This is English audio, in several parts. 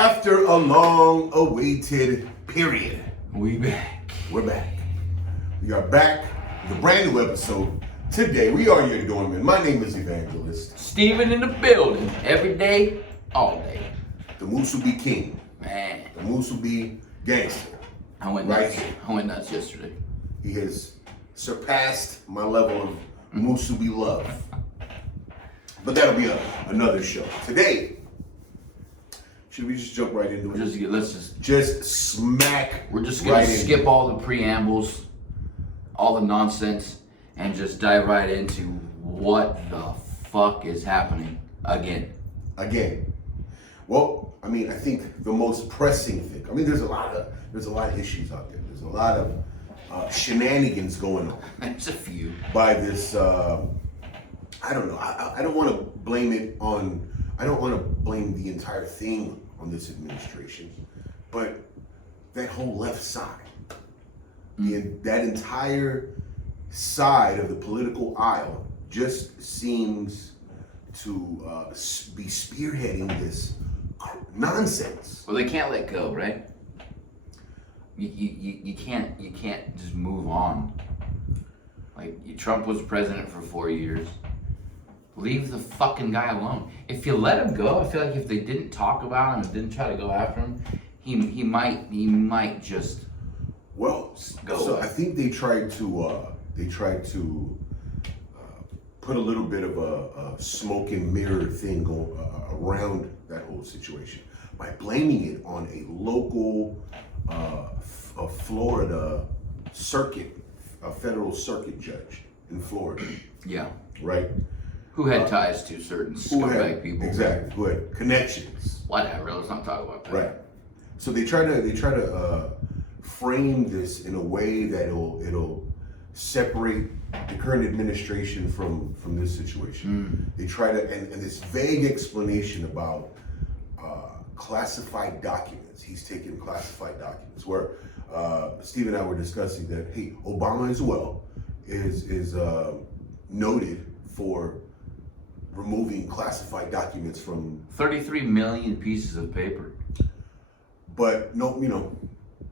After a long-awaited period, We're back. we're back. We are back with a brand new episode. Today, we are your doorman. My name is Evangelist. Steven in the building. Every day, all day. The Moose will be king. Man, The Moose will be gangster. I went Right. nuts. I went nuts yesterday. He has surpassed my level of Musubi love. But that'll be another show. Today, should we just jump right into it? Let's just. Just smack. We're just gonna right skip into all the preambles, all the nonsense, and just dive right into what the fuck is happening again. Again. Well, I mean, I think the most pressing thing. I mean, there's a lot of issues out there. There's a lot of shenanigans going on There's a few. by this. I don't know. I don't want to blame it on. I don't want to blame the entire thing on this administration, but that whole left side, that entire side of the political aisle, just seems to be spearheading this nonsense. Well, they can't let go, right? You can't just move on. Like Trump was president for 4 years. Leave the fucking guy alone. If you let him go, I feel like if they didn't talk about him and didn't try to go after him, he might just Well, go so away. I think they tried to put a little bit of a smoke and mirror thing around that whole situation by blaming it on a local a Florida circuit, a federal circuit judge in Florida, Yeah. right? Who had ties to certain scumbag people. Exactly, who had connections. Whatever, let's not talk about that. Right. So they try to frame this in a way that it'll separate the current administration from this situation. They try to and this vague explanation about classified documents. He's taken classified documents where Steve and I were discussing that hey, Obama as well is noted for removing classified documents from 33 million pieces of paper but no,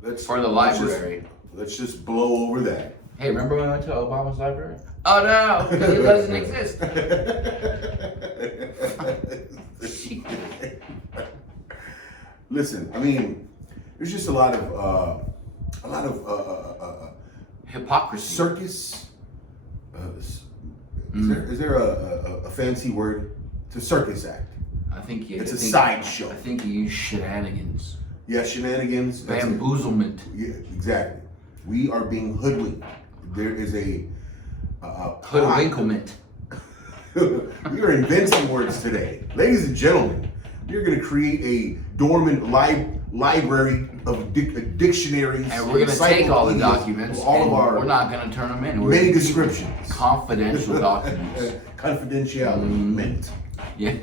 let's for the library. Let's just blow over that. Hey, remember when I went to Obama's library? Oh no, because it doesn't exist. Listen, I mean, there's just a lot of Hypocrisy. circus. Is there a fancy word to circus act? I think you. It's a I think- sideshow. I think you use shenanigans. Yeah, shenanigans. that's it. Bamboozlement. Yeah, exactly. We are being hoodwinked. There is a Hoodwinklement. we are inventing words today. Ladies and gentlemen, we're going to create a dormant library of dictionaries. And we're gonna take all the encyclopedias, documents. all and of our we're not gonna turn them in. We're many gonna keep descriptions. confidential documents. Confidentiality meant. Yeah.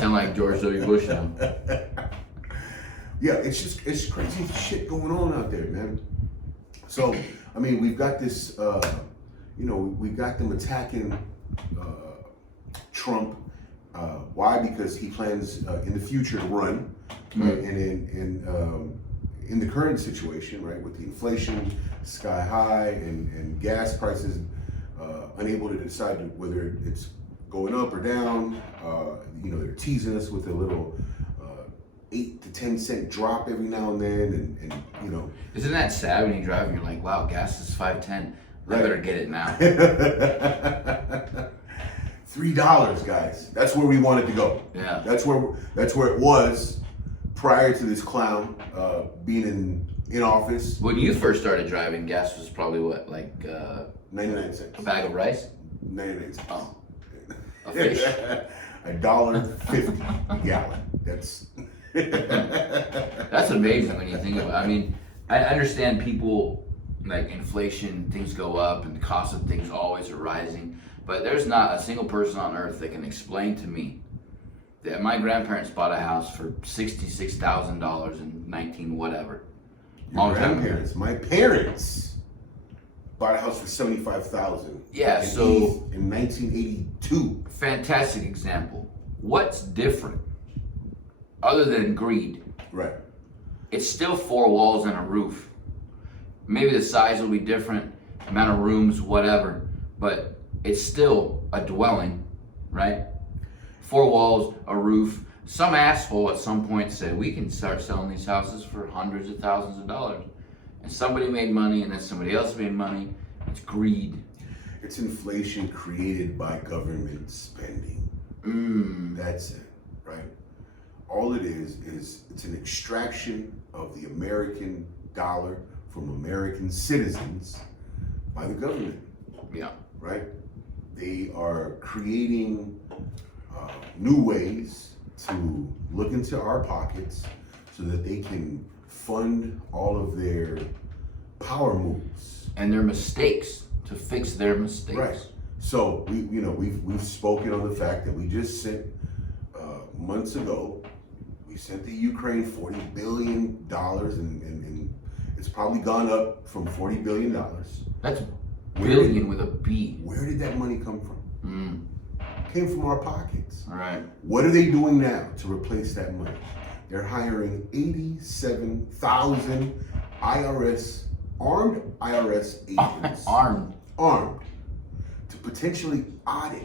Sound like George W. Bush now. Yeah, it's crazy shit going on out there, man. So, I mean, we've got this, we've got them attacking Trump. Why? Because he plans in the future to run, right? And in the current situation, right, with the inflation sky high and gas prices unable to decide whether it's going up or down. They're teasing us with a little 8 to 10 cent drop every now and then, and Isn't that sad when you drive and you're like, wow, gas is $5.10. I Right. better get it now. $3, guys. That's where we want it to go. Yeah. That's where it was prior to this clown being in office. When you first started driving, gas was probably what, like 99 cents. a bag of rice? 99 cents. Oh. A fish? $1.50 a gallon. That's That's amazing when you think about it. I mean, I understand people, like inflation, things go up and the cost of things always are rising. But there's not a single person on earth that can explain to me that my grandparents bought a house for $66,000 in 19 whatever. your Long time ago. grandparents. My parents bought a house for $75,000. Yeah, in 1982. Fantastic example. What's different? other than greed, Right. it's still four walls and a roof. Maybe the size will be different, amount of rooms, whatever, but it's still a dwelling, right? Four walls, a roof. Some asshole at some point said, we can start selling these houses for hundreds of thousands of dollars. And somebody made money, and then somebody else made money. It's greed. It's inflation created by government spending. That's it, right? All it is it's an extraction of the American dollar from American citizens by the government, Yeah. right? They are creating new ways to look into our pockets so that they can fund all of their power moves. And their mistakes, to fix their mistakes. Right. So we've spoken on the fact that we just sent months ago. We sent the Ukraine $40 billion, and it's probably gone up from $40 billion. That's billion with a B. Where did that money come from? Came from our pockets. All right. What are they doing now to replace that money? They're hiring 87,000 armed IRS agents. Armed to potentially audit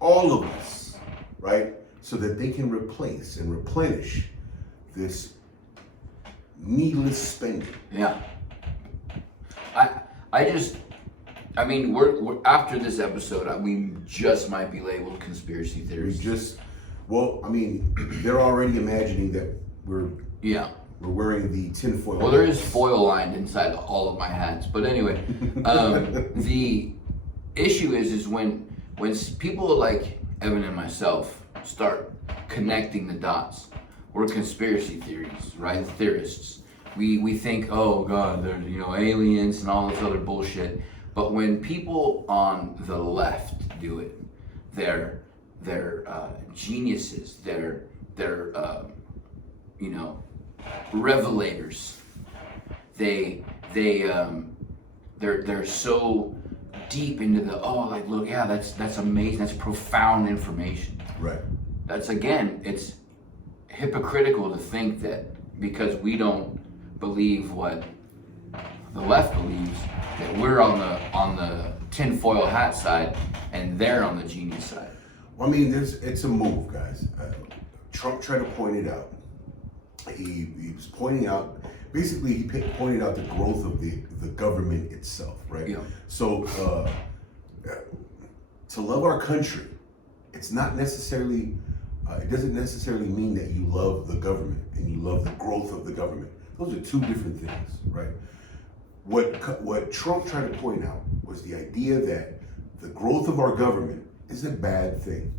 all of us, right? So that they can replace and replenish this needless spending. Yeah. I mean, we're after this episode, we just might be labeled conspiracy theorists. They're already imagining that we're wearing the tinfoil. Well, there is foil lined inside all of my hats, but anyway, the issue is when people like Evan and myself start connecting the dots, we're conspiracy theories, right? Theorists. We think, oh God, there's aliens and all this other bullshit. But when people on the left do it, they're geniuses. They're revelators. They're so deep into that's amazing. That's profound information. Right. That's it's hypocritical to think that because we don't believe what the left believes, that we're on the tinfoil hat side and they're on the genius side. Well, it's a move, guys. Trump tried to point it out. He was pointing out, basically he pointed out the growth of the government itself, right? Yeah. So to love our country, it's not necessarily, it doesn't necessarily mean that you love the government and you love the growth of the government. Those are two different things, right? What Trump tried to point out was the idea that the growth of our government is a bad thing.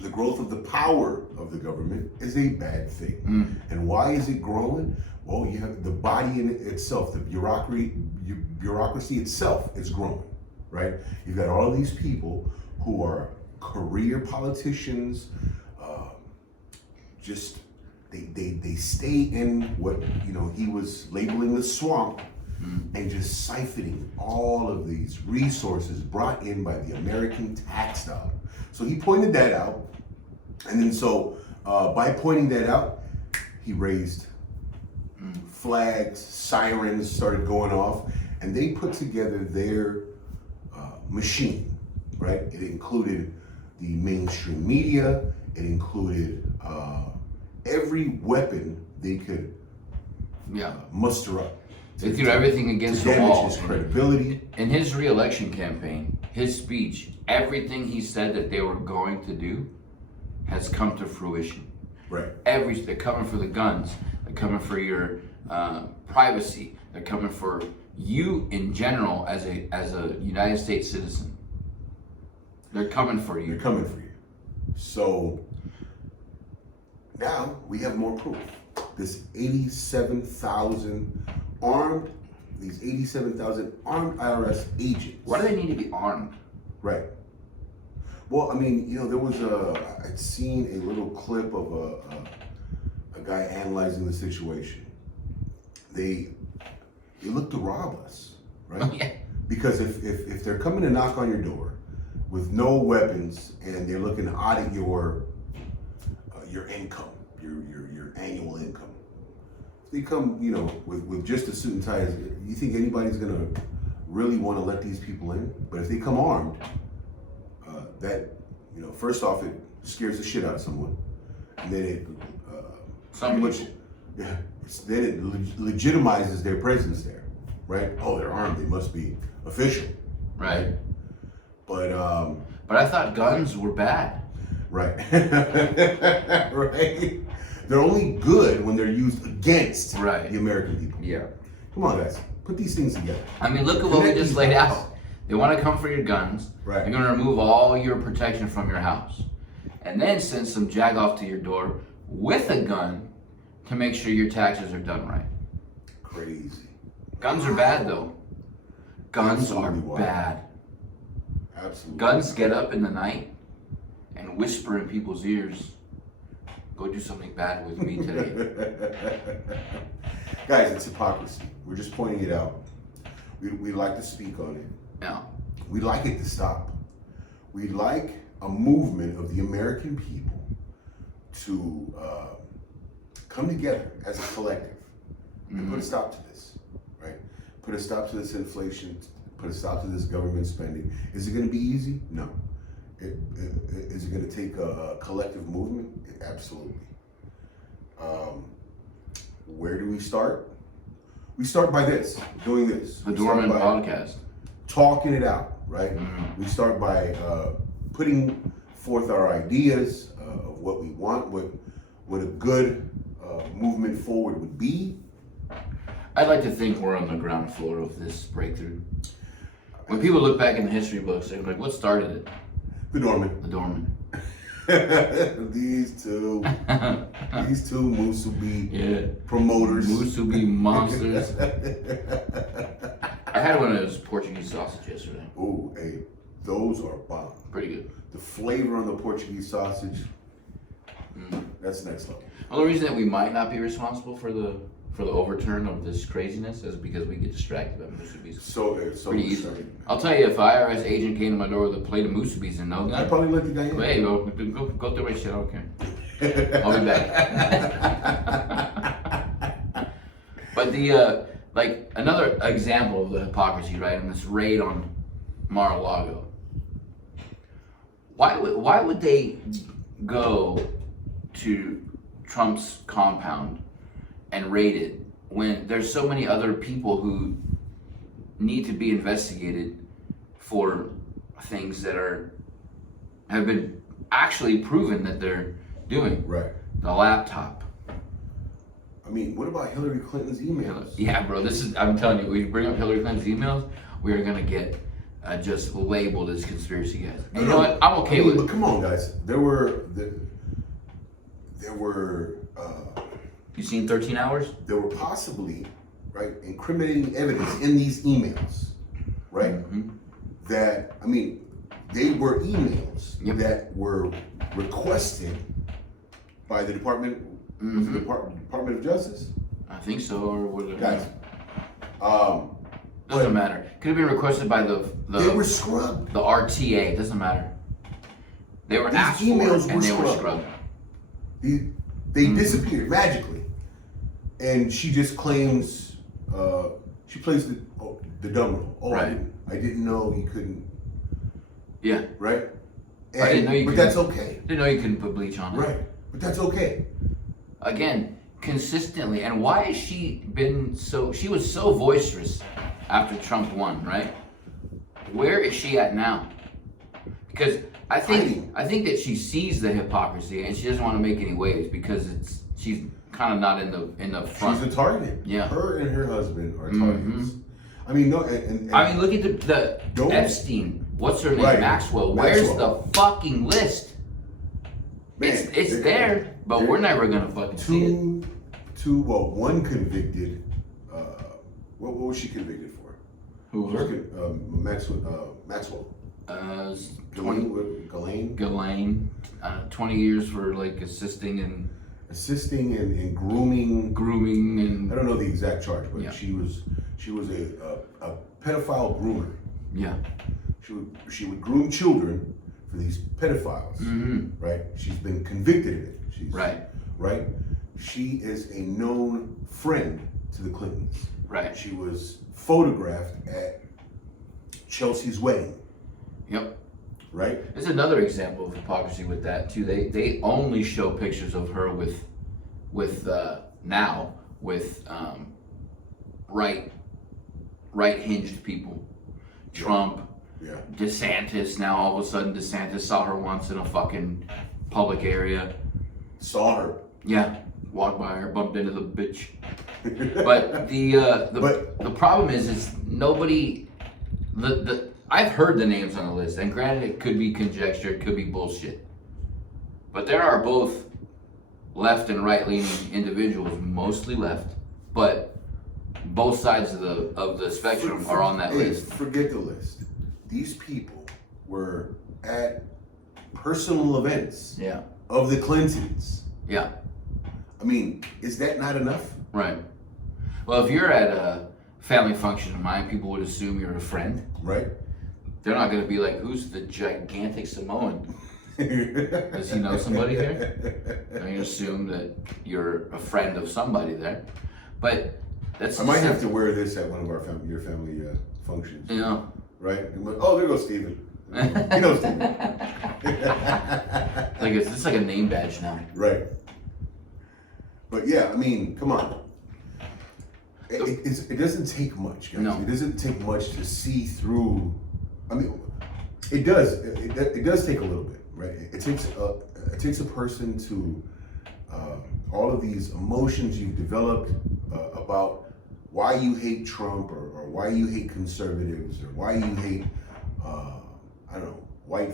The growth of the power of the government is a bad thing. And why is it growing? Well, you have the body in itself, the bureaucracy itself is growing, right? You've got all these people who are career politicians, they stay in what he was labeling the swamp, and just siphoning all of these resources brought in by the American tax dollar. So he pointed that out, and then by pointing that out, he raised flags, sirens started going off, and they put together their machine, right? It included the mainstream media, it included every weapon they could muster up. They threw everything against the damage wall. His credibility. In his re-election campaign, his speech, everything he said that they were going to do has come to fruition. Right. They're coming for the guns. They're coming for your privacy. They're coming for you in general as a United States citizen. They're coming for you. They're coming for you. So now we have more proof. This 87,000 armed IRS agents. Why do they need to be armed? Right. Well, there was I'd seen a little clip of a guy analyzing the situation. They look to rob us, right? Oh, yeah. Because if they're coming to knock on your door with no weapons and they're looking to audit your your income, your annual income. If they come, you know, with just a suit and tie, you think anybody's gonna really want to let these people in? But if they come armed, that, you know, first off, it scares the shit out of someone, and then it Some pretty people. yeah, then it legitimizes their presence there, right? Oh, they're armed; they must be official, Right. But But I thought guns were bad. right, right. They're only good when they're used against Right. the American people. Yeah. Come on, guys, put these things together. I mean, look at what we Connect just these laid dots. out. They want to come for your guns. Right. They're going to remove all your protection from your house. And then send some jag off to your door with a gun to make sure your taxes are done right. Crazy. Guns are bad, though. Guns are Absolutely wild. bad. Absolutely. Guns get up in the night and whisper in people's ears, go do something bad with me today. Guys, it's hypocrisy. We're just pointing it out. We like to speak on it. Now, We like it to stop. We like a movement of the American people to come together as a collective and put a stop to this, right? Put a stop to this inflation, put a stop to this government spending. Is it going to be easy? No. Is it going to take a collective movement? Absolutely. Where do we start? We start by this, doing this. the We start Dorman by podcast. talking it out, right? Mhm. We start by putting forth our ideas of what we want, what a good movement forward would be. I'd like to think we're on the ground floor of this breakthrough. When people look back in the history books, they're like, what started it? The Norman. The Dorman. these two Musubi Yeah. promoters. Musubi monsters. I had one of those Portuguese sausage yesterday. Oh, hey, those are bomb. Pretty good. The flavor on the Portuguese sausage, that's next level. The only reason that we might not be responsible for the overturn of this craziness is because we get distracted by musubis. So Pretty easily. I'll tell you, if an IRS agent came to my door with a plate of musubis and no I gun, probably let the guy in. hey, go through my shit. I don't care. I'll be back. But the like another example of the hypocrisy, right? In this raid on Mar-a-Lago. Why would they go to Trump's compound and raid it when there's so many other people who need to be investigated for things that have been actually proven that they're doing? Right. The laptop. I mean, what about Hillary Clinton's emails? Yeah, bro, I'm telling you, we bring up Hillary Clinton's emails, we are gonna get just labeled as conspiracy guys. And you know what? I'm okay with But it. come on, guys. There were You seen 13 Hours? possibly, right, incriminating evidence in these emails, right? Mm-hmm. That, I mean, they were emails Yep. that were requested by the Department of Justice. I think so, or whatever. Guys, Doesn't matter. Could have been requested by the they were scrubbed. the RTA. Doesn't matter. They were These asked emails for were and they were scrubbed. scrubbed. They disappeared magically, and she just claims she plays the dumb role. Oh, Right. I didn't know you couldn't. Yeah. Right. I didn't know you but couldn't. that's okay. Didn't know you couldn't put bleach on it. Right. But that's okay. Again, consistently. And why has she been so? She was so boisterous after Trump won, right? Where is she at now? Because I think that she sees the hypocrisy and she doesn't want to make any waves because she's kind of not in the front. She's a target. Yeah. Her and her husband are Mhm. targets. I mean, no. And I mean, look at the Don't- Epstein. What's her name? Right. Maxwell. Where's Maxwell. the fucking list? man, It's there, but we're never gonna fucking see it. one convicted. What was she convicted for? Who was her? Maxwell. 20 Ghislaine. Ghislaine, 20 years for like assisting and Assisting in grooming. grooming and I don't know the exact charge, but Yeah. she was a pedophile groomer. yeah. She would groom children for these pedophiles, Mm-hmm. right? She's been convicted of it. She's, Right. Right? She is a known friend to the Clintons. Right. She was photographed at Chelsea's wedding, Yep. right? There's another example of hypocrisy with that too. They only show pictures of her with right hinged people. Trump, Yeah. DeSantis. Now all of a sudden DeSantis saw her once in a fucking public area. Saw her. Yeah, walked by her, bumped into the bitch. But the problem is nobody. I've heard the names on the list, and granted, it could be conjecture, it could be bullshit. But there are both left and right leaning individuals, mostly left, but both sides of the spectrum are on that list. Forget the list. These people were at personal events Yeah, of the Clintons. yeah, I mean, is that not enough? right. Well, if you're at a family function of mine, people would assume you're a friend. Right? They're not going to be like, who's the gigantic Samoan? Does he know somebody there? I mean, assume that you're a friend of somebody there. But that's I might have to wear this at one of your family functions. you know. Right? And look, oh, there goes Steven. He knows Steven. Like it's like a name badge now. Right. But yeah, I mean, come on. It doesn't take much, guys. No. It doesn't take much to see through. I mean, it does. It does take a little bit, right? It takes a person to all of these emotions you've developed about why you hate Trump or why you hate conservatives or why you hate I don't know white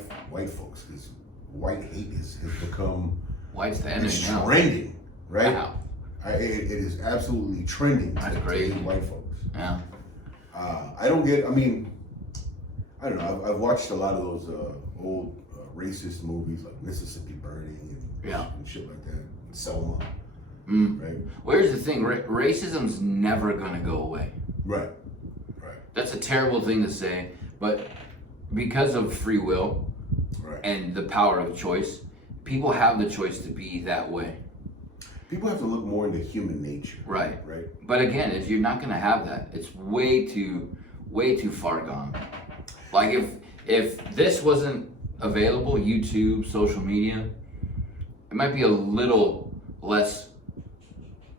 folks, because white hate has become White's the enemy now. trending, right? Wow. It is absolutely trending That's to crazy. hate white folks. Yeah. I don't get. I mean, I don't know. I've watched a lot of those old racist movies like Mississippi Burning and shit like that. Selma, right? Well, here's the thing: racism's never gonna go away. Right. That's a terrible thing to say, but because of free will Right. and the power of choice, people have the choice to be that way. People have to look more into human nature. Right. Right. But again, if you're not gonna have that, it's way too far gone. Like if this wasn't available, YouTube, social media, it might be a little less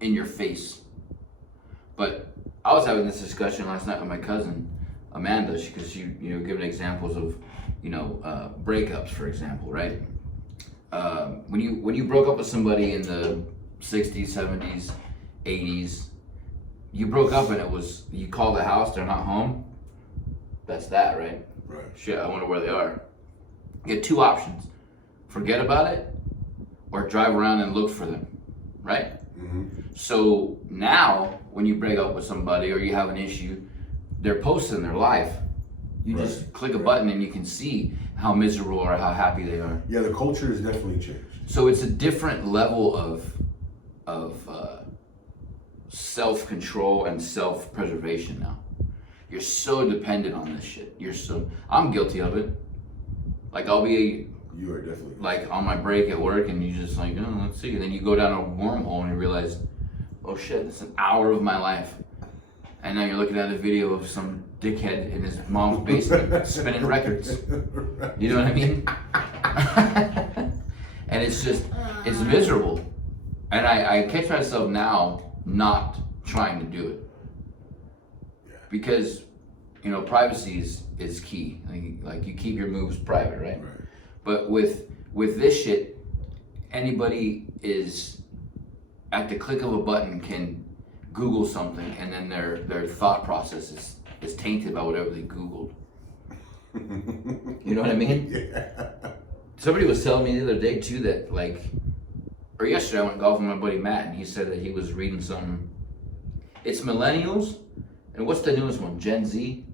in your face. But I was having this discussion last night with my cousin Amanda, because she giving examples of breakups, for example, right? When you broke up with somebody in the 60s, 70s, 80s, you broke up and it was, you call the house, they're not home. That's that, right? Right. Shit, I wonder where they are. You get two options: forget about it, or drive around and look for them, right? Mm-hmm. So now, when you break up with somebody or you have an issue, they're posting their life. You Right. just click a button and you can see how miserable or how happy they are. Yeah, the culture has definitely changed. So it's a different level of self-control and self-preservation now. You're so dependent on this shit. I'm guilty of it. Like I'll be You are definitely. like on my break at work and you just like, oh, let's see. And then you go down a wormhole and you realize, oh shit, it's an hour of my life. And now you're looking at a video of some dickhead in his mom's basement spinning records. You know what I mean? And it's it's miserable. And I catch myself now not trying to do it. Because, privacy is key. Like you keep your moves private, right? Right. But with this shit, anybody is at the click of a button can Google something, and then their thought process is tainted by whatever they Googled. You know what I mean? Yeah. Somebody was telling me the other day too that or yesterday I went golfing with my buddy Matt, and he said that he was reading some. It's millennials, and what's the newest one? Gen Z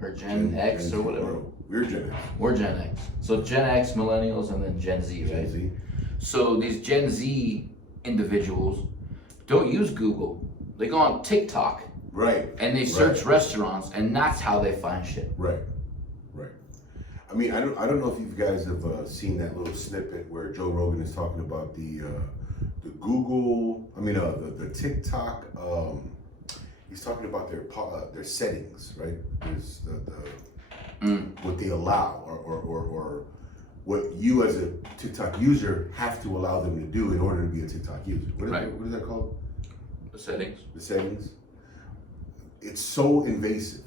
or Gen X or whatever. We're Gen X. We're Gen X. So Gen X, millennials, and then Gen Z, right? Gen Z. So these Gen Z individuals don't use Google. They go on TikTok Right. and they search restaurants, and that's how they find shit. Right. I mean, I don't know if you guys have seen that little snippet where Joe Rogan is talking about the Google, the TikTok. He's talking about their settings, right? There's what they allow, or what you as a TikTok user have to allow them to do in order to be a TikTok user. What is that called? The settings. The settings. It's so invasive,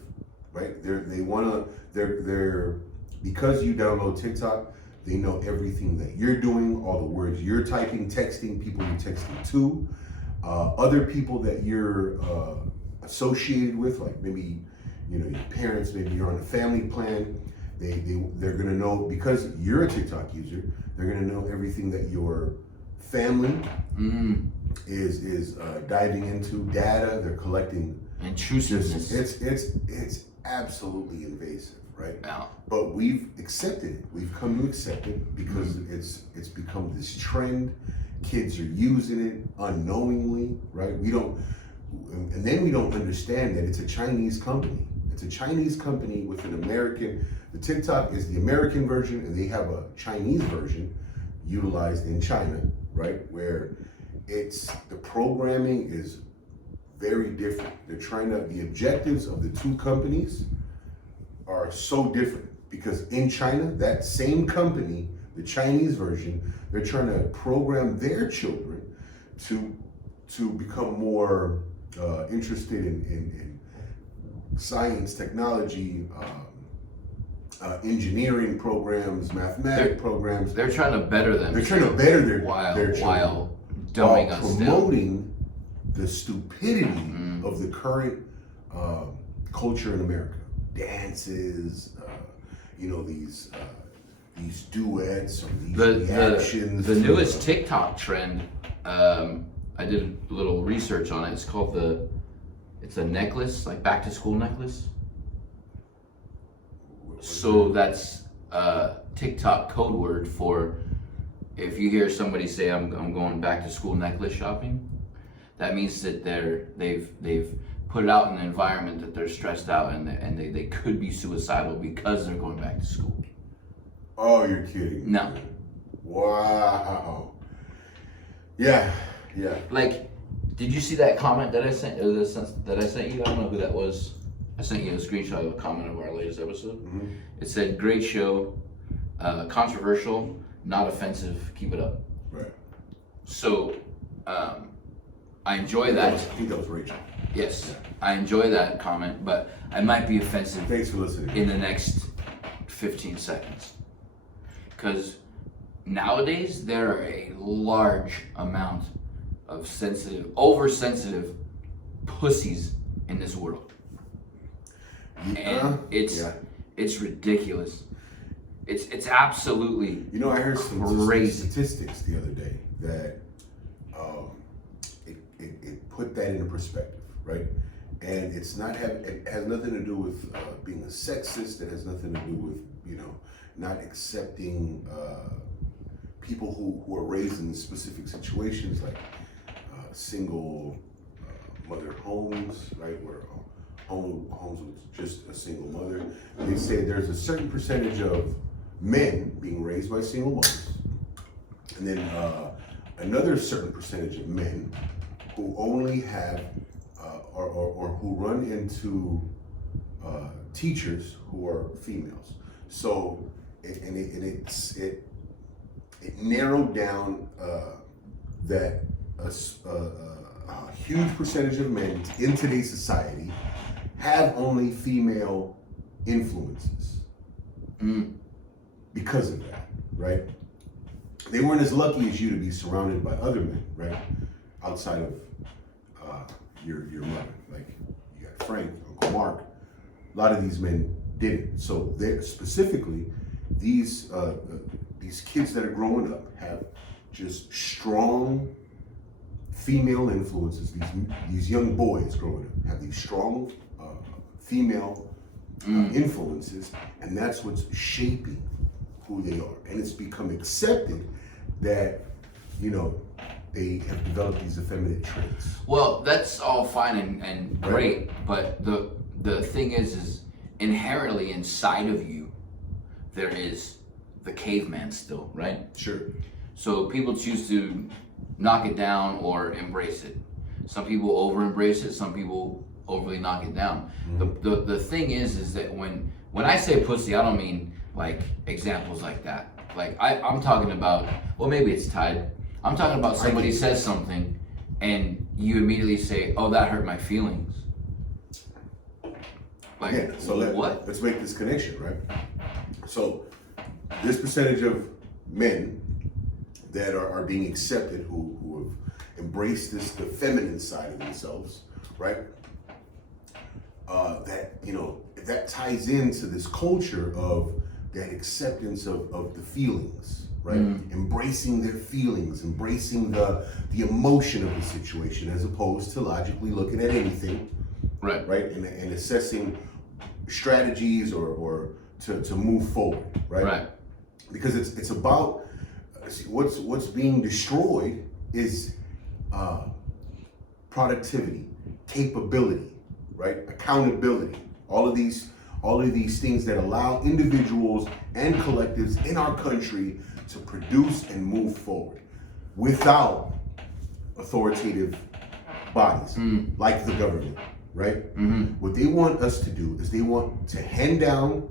right? They're because you download TikTok, they know everything that you're doing, all the words you're typing, texting, people you're texting to, other people that you're associated with, like maybe your parents, maybe you're on a family plan. They're gonna know, because you're a TikTok user, they're gonna know everything that your family is diving into, data they're collecting. Intrusiveness. It's absolutely invasive, right? Yeah. But we've accepted it. We've come to accept it because it's become this trend. Kids are using it unknowingly, right? And then we don't understand that it's a Chinese company. It's a Chinese company with an American. The TikTok is the American version, and they have a Chinese version utilized in China, right? Where the programming is very different. The objectives of the two companies are so different, because in China, that same company, the Chinese version, they're trying to program their children to become more interested in science, technology, engineering programs, mathematics programs. They're trying to better them. They're trying to better their children while dumbing us down. Promoting the stupidity of the current culture in America. Dances, these duets or these reactions. The newest TikTok trend, I did a little research on it. It's called it's a necklace, like back to school necklace. So that's TikTok code word for, if you hear somebody say, I'm going back to school necklace shopping, that means that they've put it out in an environment that they're stressed out, and they could be suicidal because they're going back to school. Oh, you're kidding. No. Wow. Yeah. Like, did you see that comment that I sent? Or that I sent you? I don't know who that was. I sent you a screenshot of a comment of our latest episode. Mm-hmm. It said, "Great show, controversial, not offensive. Keep it up." Right. So, I enjoy that. I think that was Rachel. Yes, I enjoy that comment, but I might be offensive. Thanks for listening. In the next 15 seconds, because nowadays there are a large amount of oversensitive pussies in this world. And it's ridiculous. It's absolutely I heard some crazy statistics the other day that it put that into perspective, right? And it has nothing to do with being a sexist. It has nothing to do with not accepting people who are raised in specific situations, like single mother homes, right, where homes with just a single mother. They say there's a certain percentage of men being raised by single mothers, and then another certain percentage of men who only have or who run into teachers who are females. So it narrowed down that a huge percentage of men in today's society have only female influences because of that, right? They weren't as lucky as you to be surrounded by other men, right? Outside of your mother. Like, you got Frank, Uncle Mark. A lot of these men didn't. So they're specifically, these kids that are growing up have just strong female influences. These young boys growing up have these strong female influences, and that's what's shaping who they are. And it's become accepted that they have developed these effeminate traits. Well, that's all fine and great, but the thing is inherently inside of you, there is the caveman still, right? Sure. So people choose to knock it down or embrace it. Some people over embrace it, some people overly knock it down. The thing is that when I say pussy, I don't mean like examples like that. Like I'm talking about, well, maybe it's tied. I'm talking about somebody says something and you immediately say, oh, that hurt my feelings. Like, Yeah, so let's make this connection, right? So this percentage of men that are being accepted who have embraced the feminine side of themselves, right? That ties into this culture of that acceptance of the feelings, right? Embracing their feelings, embracing the emotion of the situation, as opposed to logically looking at anything, right? And assessing strategies or to move forward, right? Right. Because it's about what's being destroyed is productivity, capability, right? Accountability. All of these things that allow individuals and collectives in our country to produce and move forward without authoritative bodies like the government, right? What they want us to do is they want to hand down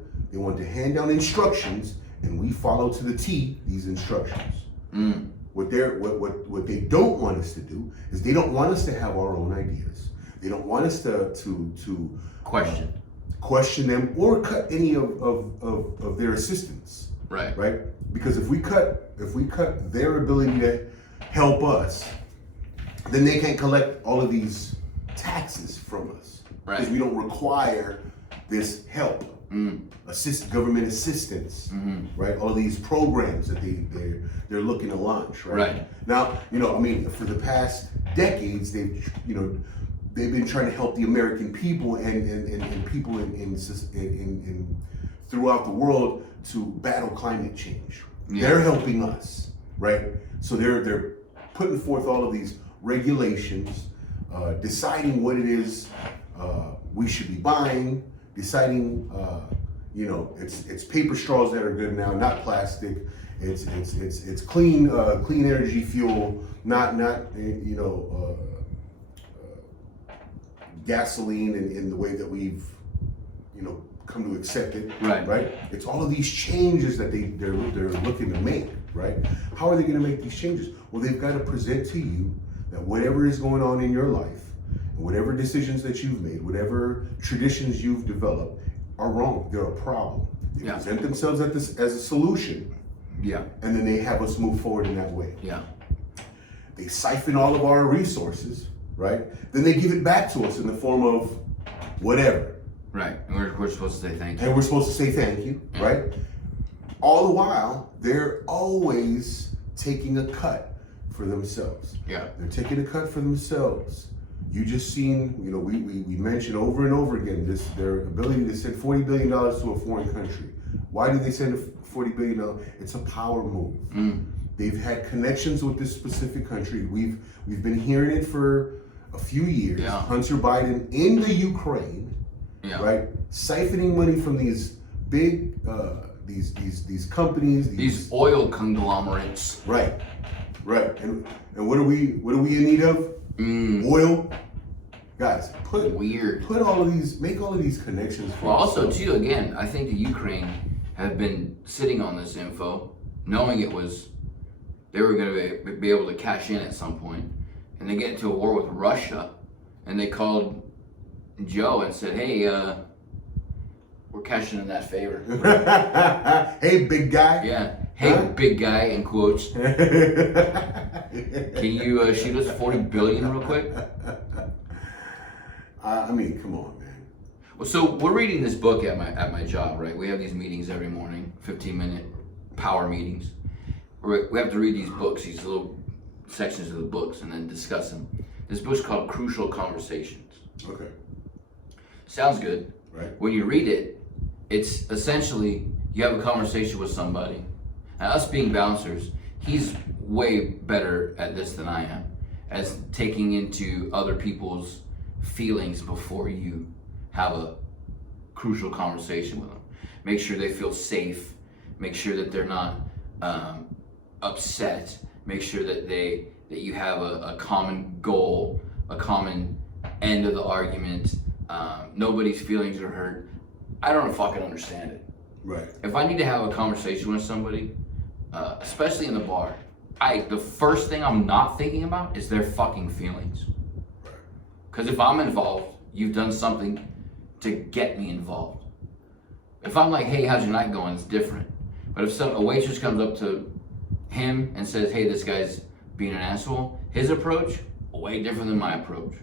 instructions, and we follow to the T these instructions. What they don't want us to do is they don't want us to have our own ideas. They don't want us to question them or cut any of their assistance. Right? Because if we cut their ability to help us, then they can't collect all of these taxes from us. Right. Because we don't require this help. Government assistance, right? All of these programs that they're looking to launch, right? Now, for the past decades, they've been trying to help the American people and people in throughout the world to battle climate change. Yeah. They're helping us, right? So they're putting forth all of these regulations, deciding what it is we should be buying, deciding it's paper straws that are good now, not plastic. It's clean energy fuel, not gasoline in the way that we've come to accept it. Right. It's all of these changes that they're looking to make. Right. How are they going to make these changes? Well, they've got to present to you that whatever is going on in your life, whatever decisions that you've made, whatever traditions you've developed are wrong. They're a problem. They present themselves as a solution. Yeah. And then they have us move forward in that way. Yeah. They siphon all of our resources, right? Then they give it back to us in the form of whatever. Right. And we're supposed to say thank you. And we're supposed to say thank you, right? All the while, they're always taking a cut for themselves. Yeah. They're taking a cut for themselves. You just seen, we mentioned over and over again their ability to send $40 billion to a foreign country. Why do they send $40 billion? It's a power move. They've had connections with this specific country. We've been hearing it for a few years. Yeah. Hunter Biden in the Ukraine, right, siphoning money from these big these companies, these oil conglomerates. Right. And what are we in need of? Oil. Guys, make all of these connections. Well, also too, again, I think the Ukraine have been sitting on this info, knowing they were going to be able to cash in at some point, and they get into a war with Russia, and they called Joe and said, "Hey, we're cashing in that favor." Hey, big guy. Yeah. Hey, big guy, in quotes. Can you shoot us $40 billion real quick? Come on, man. Well, so we're reading this book at my job, right? We have these meetings every morning, 15-minute power meetings. We have to read these books, these little sections of the books, and then discuss them. This book's called Crucial Conversations. Okay. Sounds good. Right. When you read it, it's essentially you have a conversation with somebody. Now, us being bouncers, he's way better at this than I am, as taking into other people's feelings before you have a crucial conversation with them. Make sure they feel safe, make sure that they're not upset, make sure that you have a common goal, a common end of the argument. Nobody's feelings are hurt. I don't fucking understand it. Right. If I need to have a conversation with somebody, especially in the bar, the first thing I'm not thinking about is their fucking feelings. Right. Because if I'm involved, you've done something to get me involved. If I'm like, hey, how's your night going? It's different. But if a waitress comes up to him and says, hey, this guy's being an asshole, his approach, way different than my approach.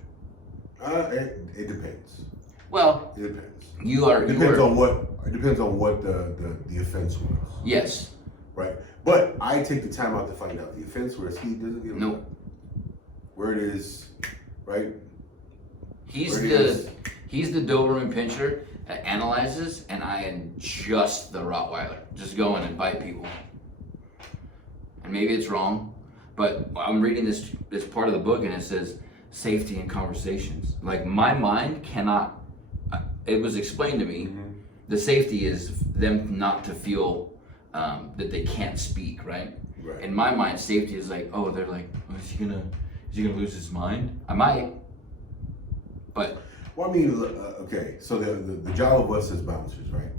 It depends. Well, It depends. It depends on what the offense was. Yes. Right. But I take the time out to find out the offense, whereas he doesn't give a Nope. where it is, right? He's the Doberman Pinscher that analyzes, and I am just the Rottweiler. Just go in and bite people. And maybe it's wrong, but I'm reading this part of the book, and it says safety in conversations. Like, my mind cannot. It was explained to me. Mm-hmm. The safety is them not to feel that they can't speak, right? Right. In my mind, safety is like, oh, they're like, oh, is he gonna lose his mind? I might, but. Well, I mean, okay. So the job of us as bouncers, right?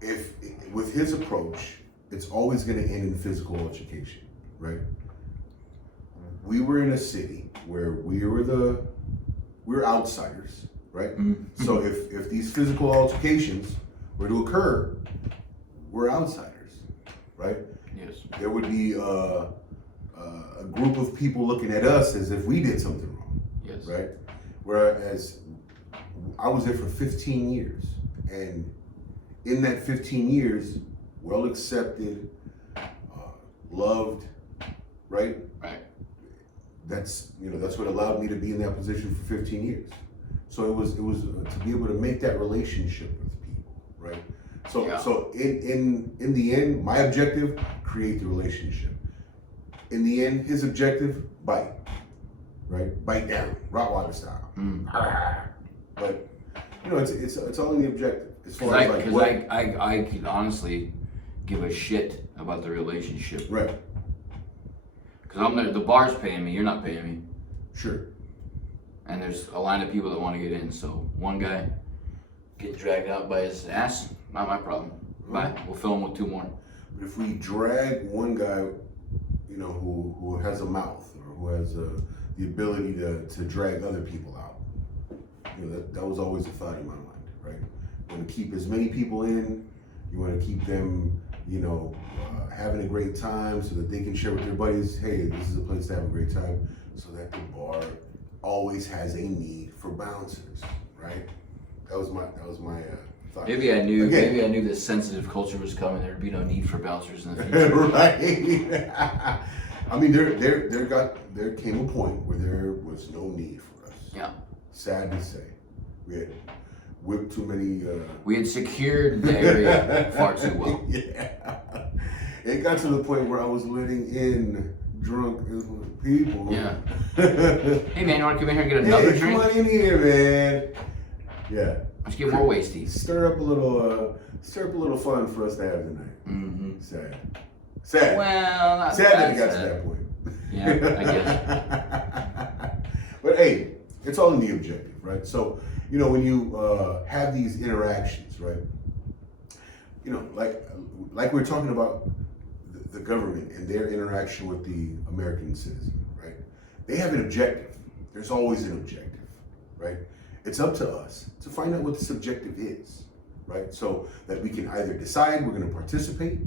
If with his approach, it's always going to end in physical altercation, right? We were in a city where we're outsiders, right? Mm-hmm. So if these physical altercations were to occur, we're outsiders, right? Yes. There would be a group of people looking at us as if we did something wrong, Yes. right? Whereas I was there for 15 years, and in that 15 years, well accepted, loved, right? Right. That's what allowed me to be in that position for 15 years. So it was to be able to make that relationship with people, right? So Yeah. so in the end, my objective, create the relationship. In the end, his objective, bite, right? Bite down, Rottweiler style. But it's only the objective. As far as like what, I can honestly give a shit about the relationship. right? Because I'm there, the bar's paying me, you're not paying me. Sure. And there's a line of people that want to get in. So one guy get dragged out by his ass, not my problem. Bye. We'll fill him with two more. But if we drag one guy, who has a mouth or who has the ability to drag other people out, that was always a thought in my mind, right? You want to keep as many people in. You want to keep them, having a great time so that they can share with their buddies. Hey, this is a place to have a great time. So that the bar always has a need for bouncers, right? That was my thought. Maybe I knew. Again, Maybe I knew this sensitive culture was coming. There'd be no need for bouncers in the future. right. I mean, there came a point where there was no need for us. Yeah. Sad to say, we had whipped too many. We had secured the area far too well. Yeah. It got to the point where I was letting in drunk people. Yeah. Hey man, you want to come in here and get another Hey, drink? come on in here, man. Yeah. Let's get more wasty. Stir up a little fun for us to have tonight. Mm-hmm. Sad. Well, not Sad that it bad, got to sad. that point. Yeah, I guess. But hey, it's all in the objective, right? So, when you have these interactions, right? Like we're talking about the government and their interaction with the American citizen, right? They have an objective. There's always an objective, right? It's up to us to find out what this objective is, right? So that we can either decide we're going to participate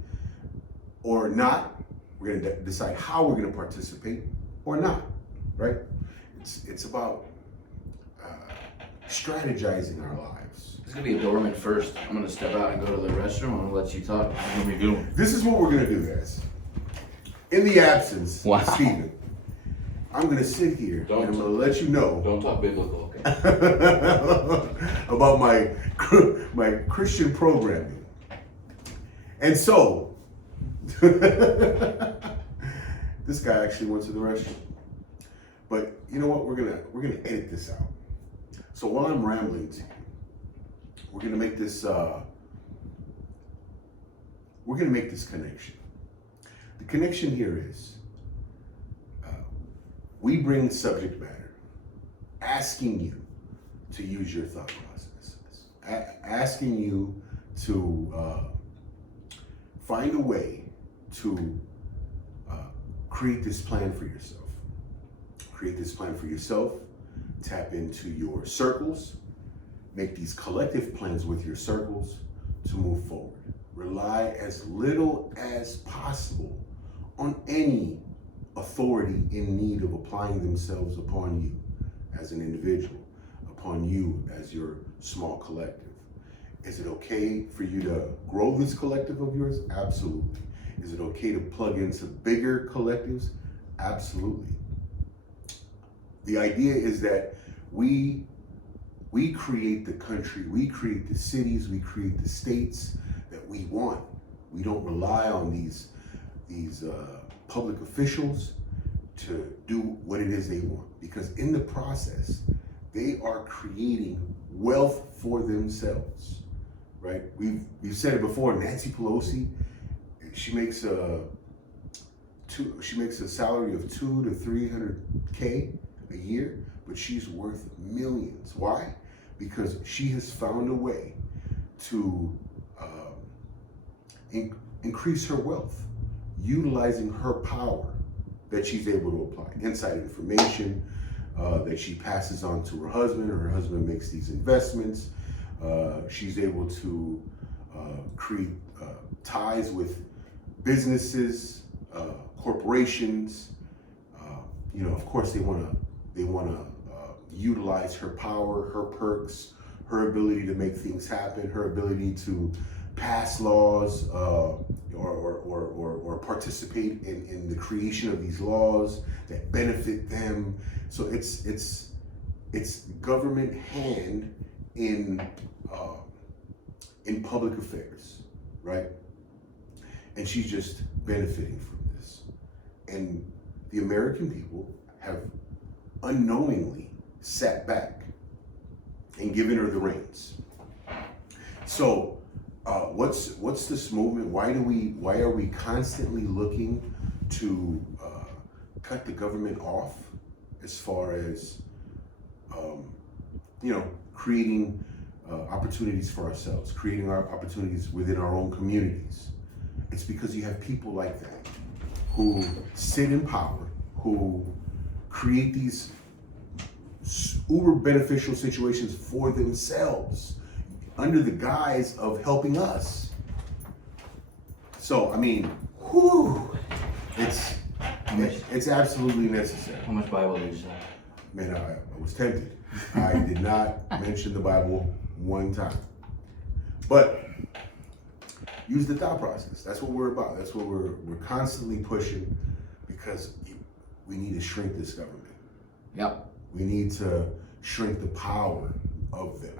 or not. We're going to decide how we're going to participate or not, right? It's about strategizing our lives. It's gonna be a Doberman first. I'm gonna step out and go to the restroom. I'm gonna let you talk. What are we doing? This is what we're going to do, guys. In the absence Wow. of Steven, I'm going to sit here and I'm going to let you know Don't talk biblical, okay? about my Christian programming. And so, this guy actually went to the restroom. But you know what? We're gonna edit this out. So while I'm rambling to you, we're gonna make this we're going to make this connection. The connection here is we bring subject matter, asking you to use your thought processes, asking you to find a way to create this plan for yourself. Create this plan for yourself, tap into your circles, make these collective plans with your circles to move forward. Rely as little as possible on any authority in need of applying themselves upon you as an individual, upon you as your small collective. Is it okay for you to grow this collective of yours? Absolutely. Is it okay to plug into bigger collectives? Absolutely. The idea is that we create the country, we create the cities, we create the states that we want. We don't rely on these public officials to do what it is they want, because in the process, they are creating wealth for themselves, right? We've said it before. Nancy Pelosi, she makes a salary of $200 to $300K a year, but she's worth millions. Why? Because she has found a way to increase her wealth, utilizing her power that she's able to apply. Inside information that she passes on to her husband. Her husband makes these investments. She's able to create ties with businesses, corporations. Of course, they want to utilize her power, her perks, her ability to make things happen, her ability to pass laws or participate in the creation of these laws that benefit them. So it's government hand in public affairs, right? And she's just benefiting from this. And the American people have unknowingly sat back and given her the reins. So what's this movement? Why are we constantly looking to cut the government off as far as creating opportunities for ourselves, creating our opportunities within our own communities? It's because you have people like that who sit in power, who create these uber beneficial situations for themselves under the guise of helping us. So, I mean, it's absolutely necessary. How much Bible did you say? Man, I was tempted. I did not mention the Bible one time. But use the thought process. That's what we're about. That's what we're constantly pushing, because we need to shrink this government. Yep. We need to shrink the power of them,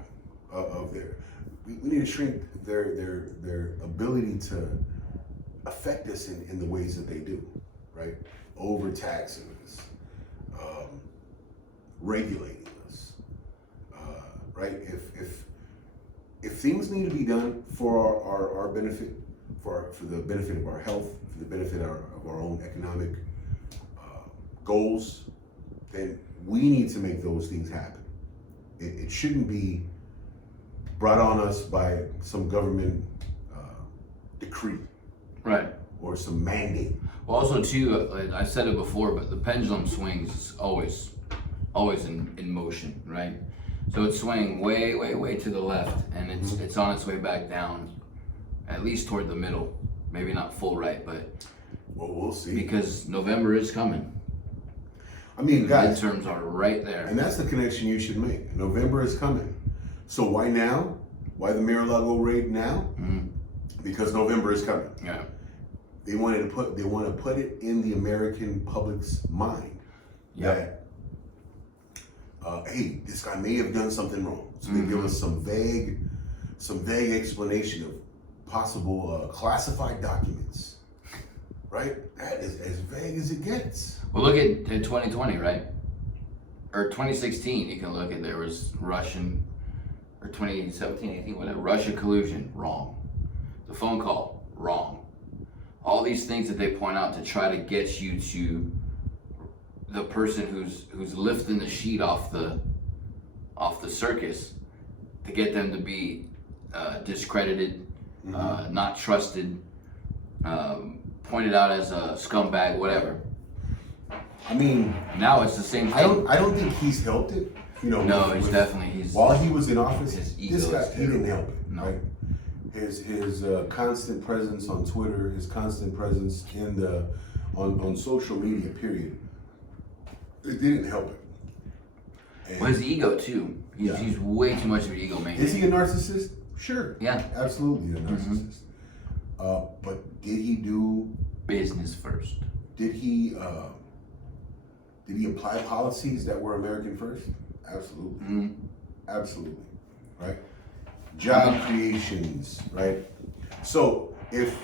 we need to shrink their ability to affect us in the ways that they do, right? Overtaxing us, regulating us, right? If things need to be done for our benefit, for the benefit of our health, for the benefit of our own economic goals, then we need to make those things happen. It shouldn't be brought on us by some government decree, right, or some mandate. Well, also too, I said it before, but the pendulum swings always in motion, right? So it's swinging way to the left, and it's on its way back down, at least toward the middle. Maybe not full right, but we'll see. Because November is coming. I mean, guys, midterms are right there, and that's the connection you should make. November is coming. So why now? Why the Mar-a-Lago raid now? Mm-hmm. Because November is coming. Yeah. They want to put it in the American public's mind that hey, this guy may have done something wrong. So they give us some vague explanation of possible classified documents. Right? That is as vague as it gets. Well, look at 2020, right? Or 2016, you can look at, there was Russian, or 2017, 18, whatever, Russia collusion, wrong. The phone call, wrong. All these things that they point out to try to get you to the person who's lifting the sheet off the circus, to get them to be discredited, not trusted, pointed out as a scumbag, whatever. I mean, Now it's the same thing. I don't think he's helped it. You know, No, he's while he was in office, his ego this guy is he didn't terrible. help it. No. Right? His constant presence on Twitter, his constant presence in the on social media, period, it didn't help it. And Well, his ego too. Yeah. He's way too much of an ego man. is he a narcissist? Sure. Yeah. Absolutely a narcissist. But did he do? Business first. Did he apply policies that were American first? Absolutely. Mm-hmm. Absolutely. Right? Job creations, right? So if,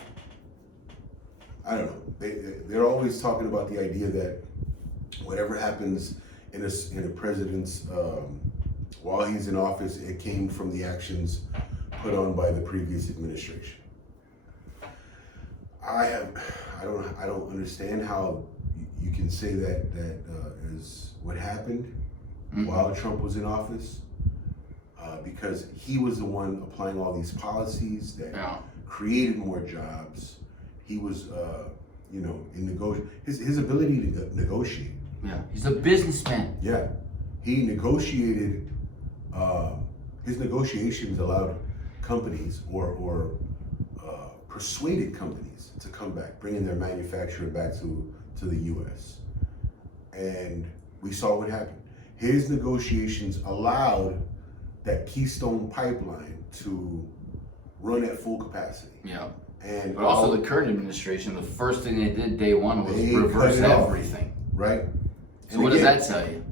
I don't know, they're always talking about the idea that whatever happens in a president's, while he's in office, it came from the actions put on by the previous administration. I don't understand how you can say that is what happened while Trump was in office, because he was the one applying all these policies that created more jobs. He was, his ability to negotiate. Yeah, he's a businessman. Yeah, he negotiated. His negotiations allowed companies or persuaded companies to come back, bringing their manufacturing back to the U.S. And we saw what happened. His negotiations allowed that Keystone Pipeline to run at full capacity. Yeah. And But also the current administration, the first thing they did day one was They reverse cut it off. everything. right. So And what does again, that tell you?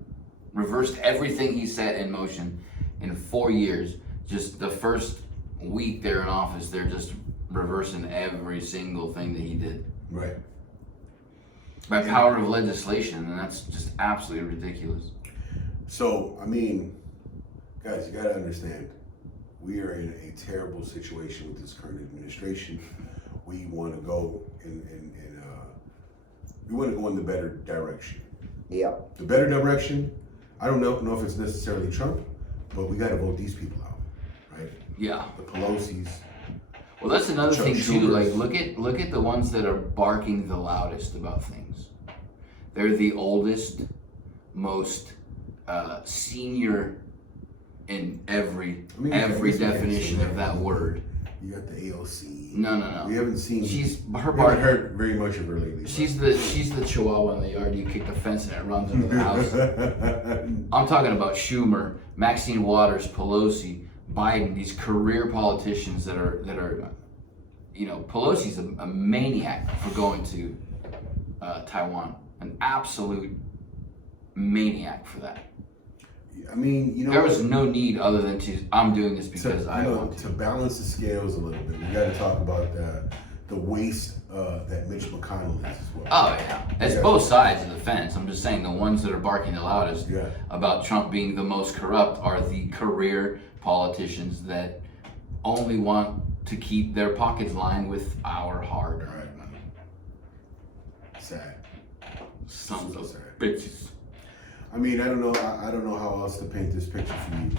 Reversed everything he set in motion in 4 years. Just the first week they're in office, they're just reversing every single thing that he did. Right. By power of legislation, and that's just absolutely ridiculous. So, I mean, guys, you gotta understand, we are in a terrible situation with this current administration. We want to go we want to go in the better direction. Yeah. The better direction, I don't know if it's necessarily Trump, but we got to vote these people out, right? Yeah. The Pelosi's. Well, that's another Chuck thing too. Schumer's. Like, look at the ones that are barking the loudest about things. They're the oldest, most senior in every definition of that word. You got the AOC. No. We haven't seen. Her we haven't bark. heard very much of her lately. She's the chihuahua in the yard. You kick the fence and it runs into the house. I'm talking about Schumer, Maxine Waters, Pelosi, Biden. These career politicians that are Pelosi's a maniac for going to Taiwan. An absolute maniac for that. I mean, There was no need other than I'm doing this because I want to balance the scales a little bit. We got to talk about the waste that Mitch McConnell is as well. Oh yeah, it's both sides of the fence. I'm just saying the ones that are barking the loudest Yeah. about Trump being the most corrupt are the career politicians that only want to keep their pockets lined with our hard-earned money. Sad. Sons of Sad. bitches. I mean, I don't know how else to paint this picture for you,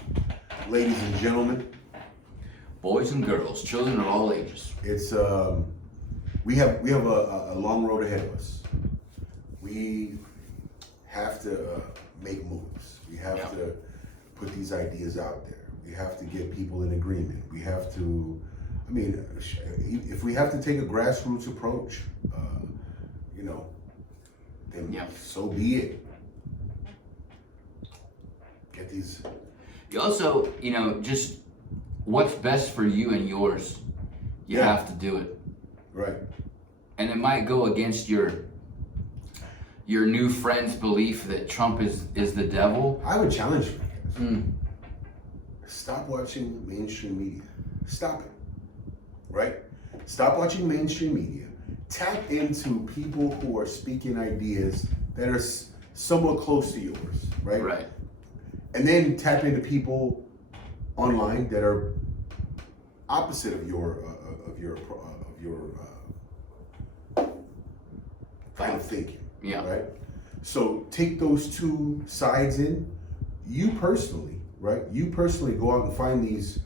ladies and gentlemen. Boys and girls, children of all ages. It's we have a long road ahead of us. We have to make moves. We have to put these ideas out there. We have to get people in agreement. We have to, I mean, if we have to take a grassroots approach, then so be it. Get these. You also, just what's best for you and yours. You have to do it. Right. And it might go against your new friend's belief that Trump is the devil. I would challenge you guys. Stop watching mainstream media. Stop it. Right? Stop watching mainstream media. Tap into people who are speaking ideas that are somewhat close to yours. Right? Right. And then tap into people online that are opposite of your your kind of thinking. Yeah. Right. So take those two sides in. You personally, right? You personally go out and find these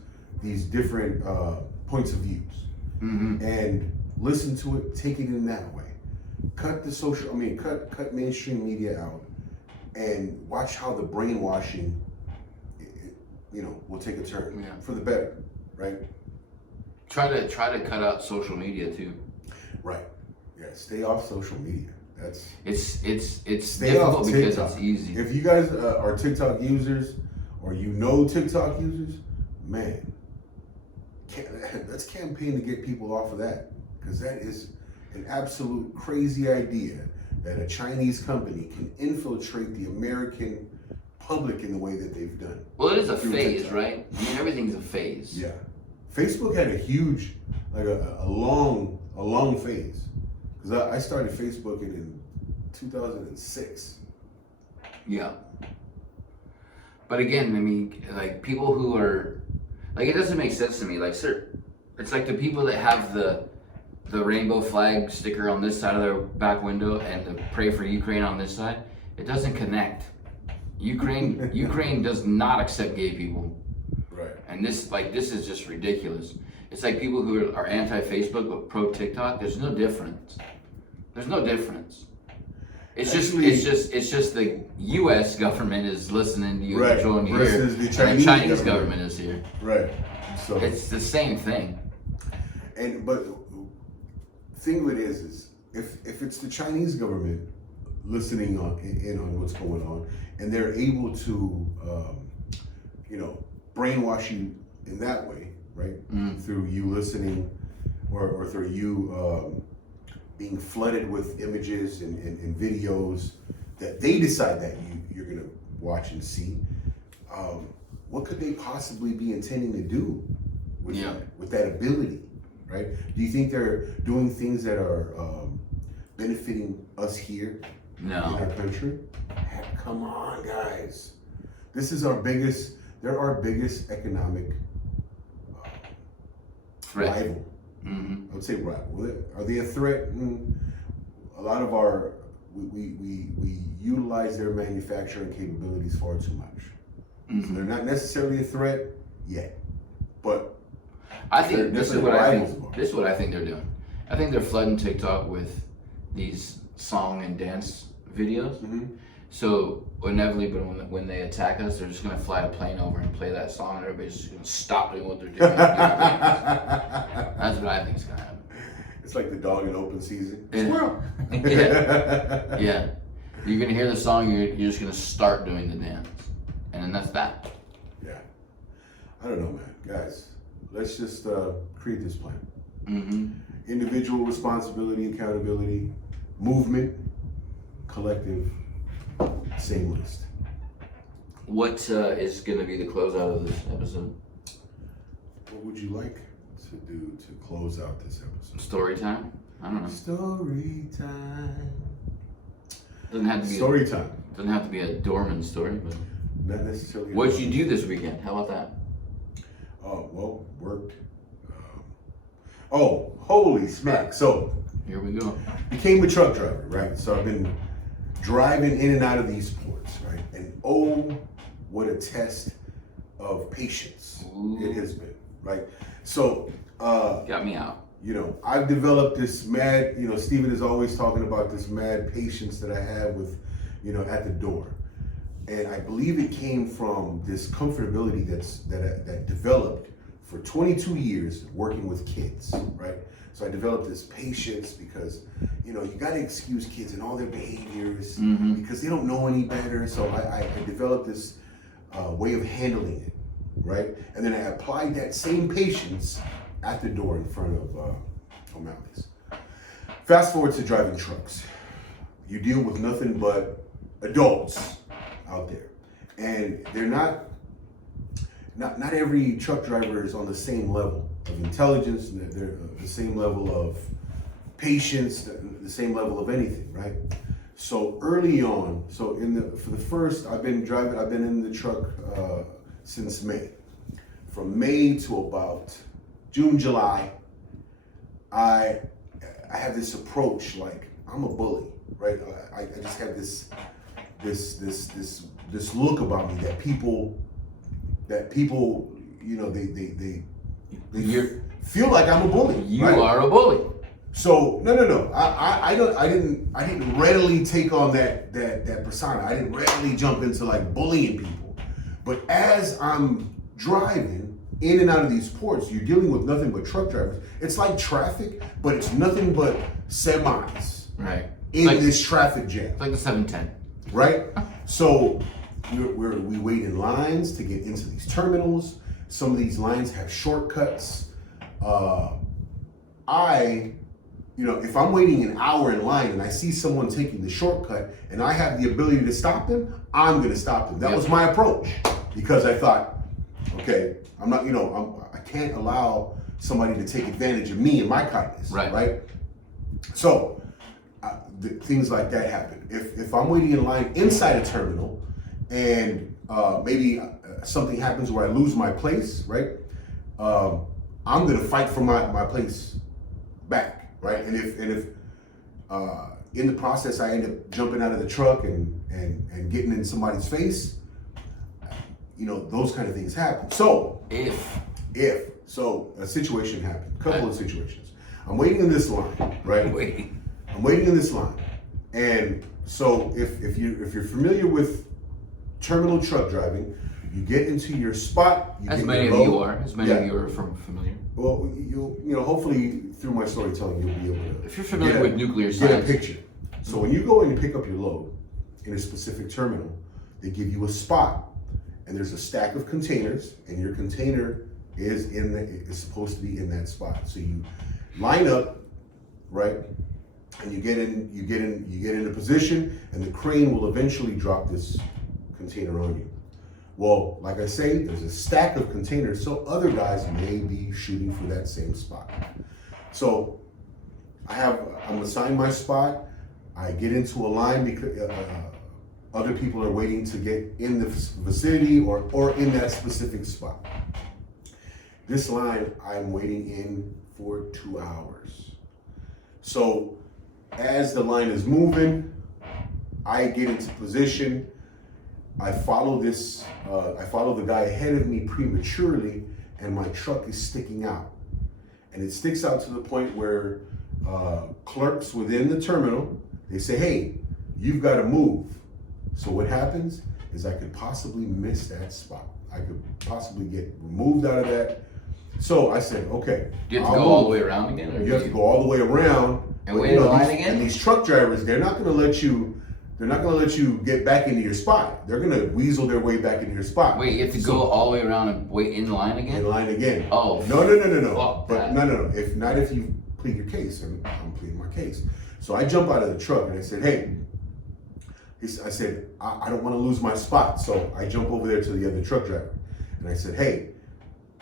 different points of views and listen to it. Take it in that way. Cut mainstream media out and watch how the brainwashing, will take a turn for the better, right? Try to cut out social media too. Right. Yeah. Stay off social media. That's It's stay off difficult because TikTok. it's easy. If you guys are TikTok users or TikTok users, man, let's campaign to get people off of that, because that is an absolute crazy idea that a Chinese company can infiltrate the American public in the way that they've done. Well, it is a through phase, TikTok. right? I mean, everything's a phase. Yeah, Facebook had a huge, like a long phase, because I started Facebook in 2006. Yeah. But again, I mean, like people who are, like, it doesn't make sense to me. Like, sir, it's like the people that have the rainbow flag sticker on this side of their back window and the pray for Ukraine on this side. It doesn't connect. Ukraine does not accept gay people. Right. And this is just ridiculous. It's like people who are anti-Facebook but pro TikTok. There's no difference. There's no difference. It's just the U.S. government is listening to you, Right, controlling you versus here, the and the Chinese Chinese government. government is here. Right. So It's the same thing. but thing of it is if it's the Chinese government listening in on what's going on, and they're able to brainwash you in that way, right? Through you listening or through you being flooded with images and videos that they decide that you're gonna watch and see. What could they possibly be intending to do with that ability, right? Do you think they're doing things that are benefiting us here in No. our country? Heck, come on, guys. This is they're our biggest economic Threat. rival. Mm-hmm. I would say rival. Are they a threat? A lot of we utilize their manufacturing capabilities far too much. So they're not necessarily a threat yet, but I they're think this is definitely what I rivals think. of ours. This is what I think they're doing. I think they're flooding TikTok with these song and dance videos. So inevitably, but when they attack us, they're just gonna fly a plane over and play that song, and everybody's just gonna stop doing what they're doing. That's what I think is gonna happen. It's like the dog in open season. Yeah. Squirrel. Yeah. You're gonna hear the song, you're just gonna start doing the dance, and then that's that. Yeah. I don't know, man. Guys, let's just create this plan. Individual responsibility, accountability, movement, collective, same list. What is gonna be the closeout of this episode? What would you like to do to close out this episode? Story time? I don't know. Story time. Doesn't have to be. Story time. Doesn't have to be a Dorman story, but. Not necessarily. What'd you do this weekend? How about that? Well, worked. Oh, holy smack. So, Here we go. became a truck driver, right? So I've been driving in and out of these ports, right? And oh, what a test of patience it has been, right? So, Got me out. I've developed this mad, Stephen is always talking about this mad patience that I have with, at the door. And I believe it came from this comfortability that developed for 22 years working with kids, right? So I developed this patience because, you got to excuse kids and all their behaviors because they don't know any better. So I developed this way of handling it, right? And then I applied that same patience at the door in front of O'Malley's. Fast forward to driving trucks. You deal with nothing but adults out there, and they're not every truck driver is on the same level of intelligence, and they're the same level of patience, the same level of anything, right? So early on, I've been in the truck since May. From May to about June, July, I have this approach, like I'm a bully, right? I just have this look about me that people, you know, they feel like I'm a bully. You right? are a bully. So no. I didn't readily take on that persona. I didn't readily jump into like bullying people. But as I'm driving in and out of these ports, you're dealing with nothing but truck drivers. It's like traffic, but it's nothing but semis Right. in Like- this traffic jam. It's like the 710. Right? So we wait in lines to get into these terminals. Some of these lines have shortcuts. If I'm waiting an hour in line and I see someone taking the shortcut and I have the ability to stop them, I'm gonna stop them. That Yep. was my approach because I thought, okay, I'm not, I can't allow somebody to take advantage of me and my kindness. Right. So things like that happen. If I'm waiting in line inside a terminal and maybe something happens where I lose my place, right? I'm gonna fight for my place back, right? And if in the process I end up jumping out of the truck and getting in somebody's face, those kind of things happen. So If a situation happened, a couple of situations. I'm waiting in this line, right? I'm waiting in this line, and so if you're familiar with terminal truck driving, you get into your spot. as many of you are, familiar. Well, hopefully through my storytelling, you'll be able to. If you're familiar with nuclear get science, a picture. So when you go in and pick up your load in a specific terminal, they give you a spot, and there's a stack of containers, and your container is supposed to be in that spot. So you line up, right, and you get in a position, and the crane will eventually drop this container on you. Well, like I say, there's a stack of containers, so other guys may be shooting for that same spot. So I'm assigned my spot. I get into a line because other people are waiting to get in the vicinity or in that specific spot. This line I'm waiting in for 2 hours. So as the line is moving, I get into position. I follow the guy ahead of me prematurely, and my truck is sticking out. And it sticks out to the point where clerks within the terminal, they say, hey, you've got to move. So what happens is I could possibly miss that spot. I could possibly get removed out of that. So I said, okay. Do you have to go all the way around again? Or You have to go all the way around. And wait in line these, again? And these truck drivers, they're not going to let you get back into your spot. They're going to weasel their way back into your spot. Wait, you have to go all the way around and wait in line again? In line again. Oh. No. Fuck But that. no. If you plead your case, and I'm pleading my case. So I jump out of the truck and I said, hey, I don't want to lose my spot. So I jump over there to the other truck driver. And I said, hey,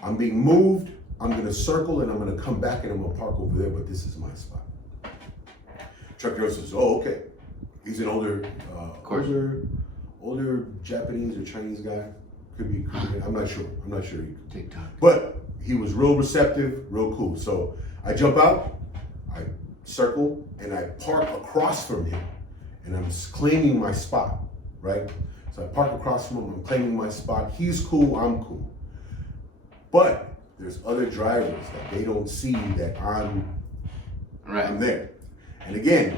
I'm being moved. I'm going to circle and I'm going to come back and I'm going to park over there, but this is my spot. Truck driver says, oh, okay. He's an older Japanese or Chinese guy. Could be. I'm not sure. TikTok. But he was real receptive, real cool. So I jump out, I circle, and I park across from him. And I'm claiming my spot, right? So I park across from him, I'm claiming my spot. He's cool, I'm cool. But there's other drivers that they don't see that I'm there. And again,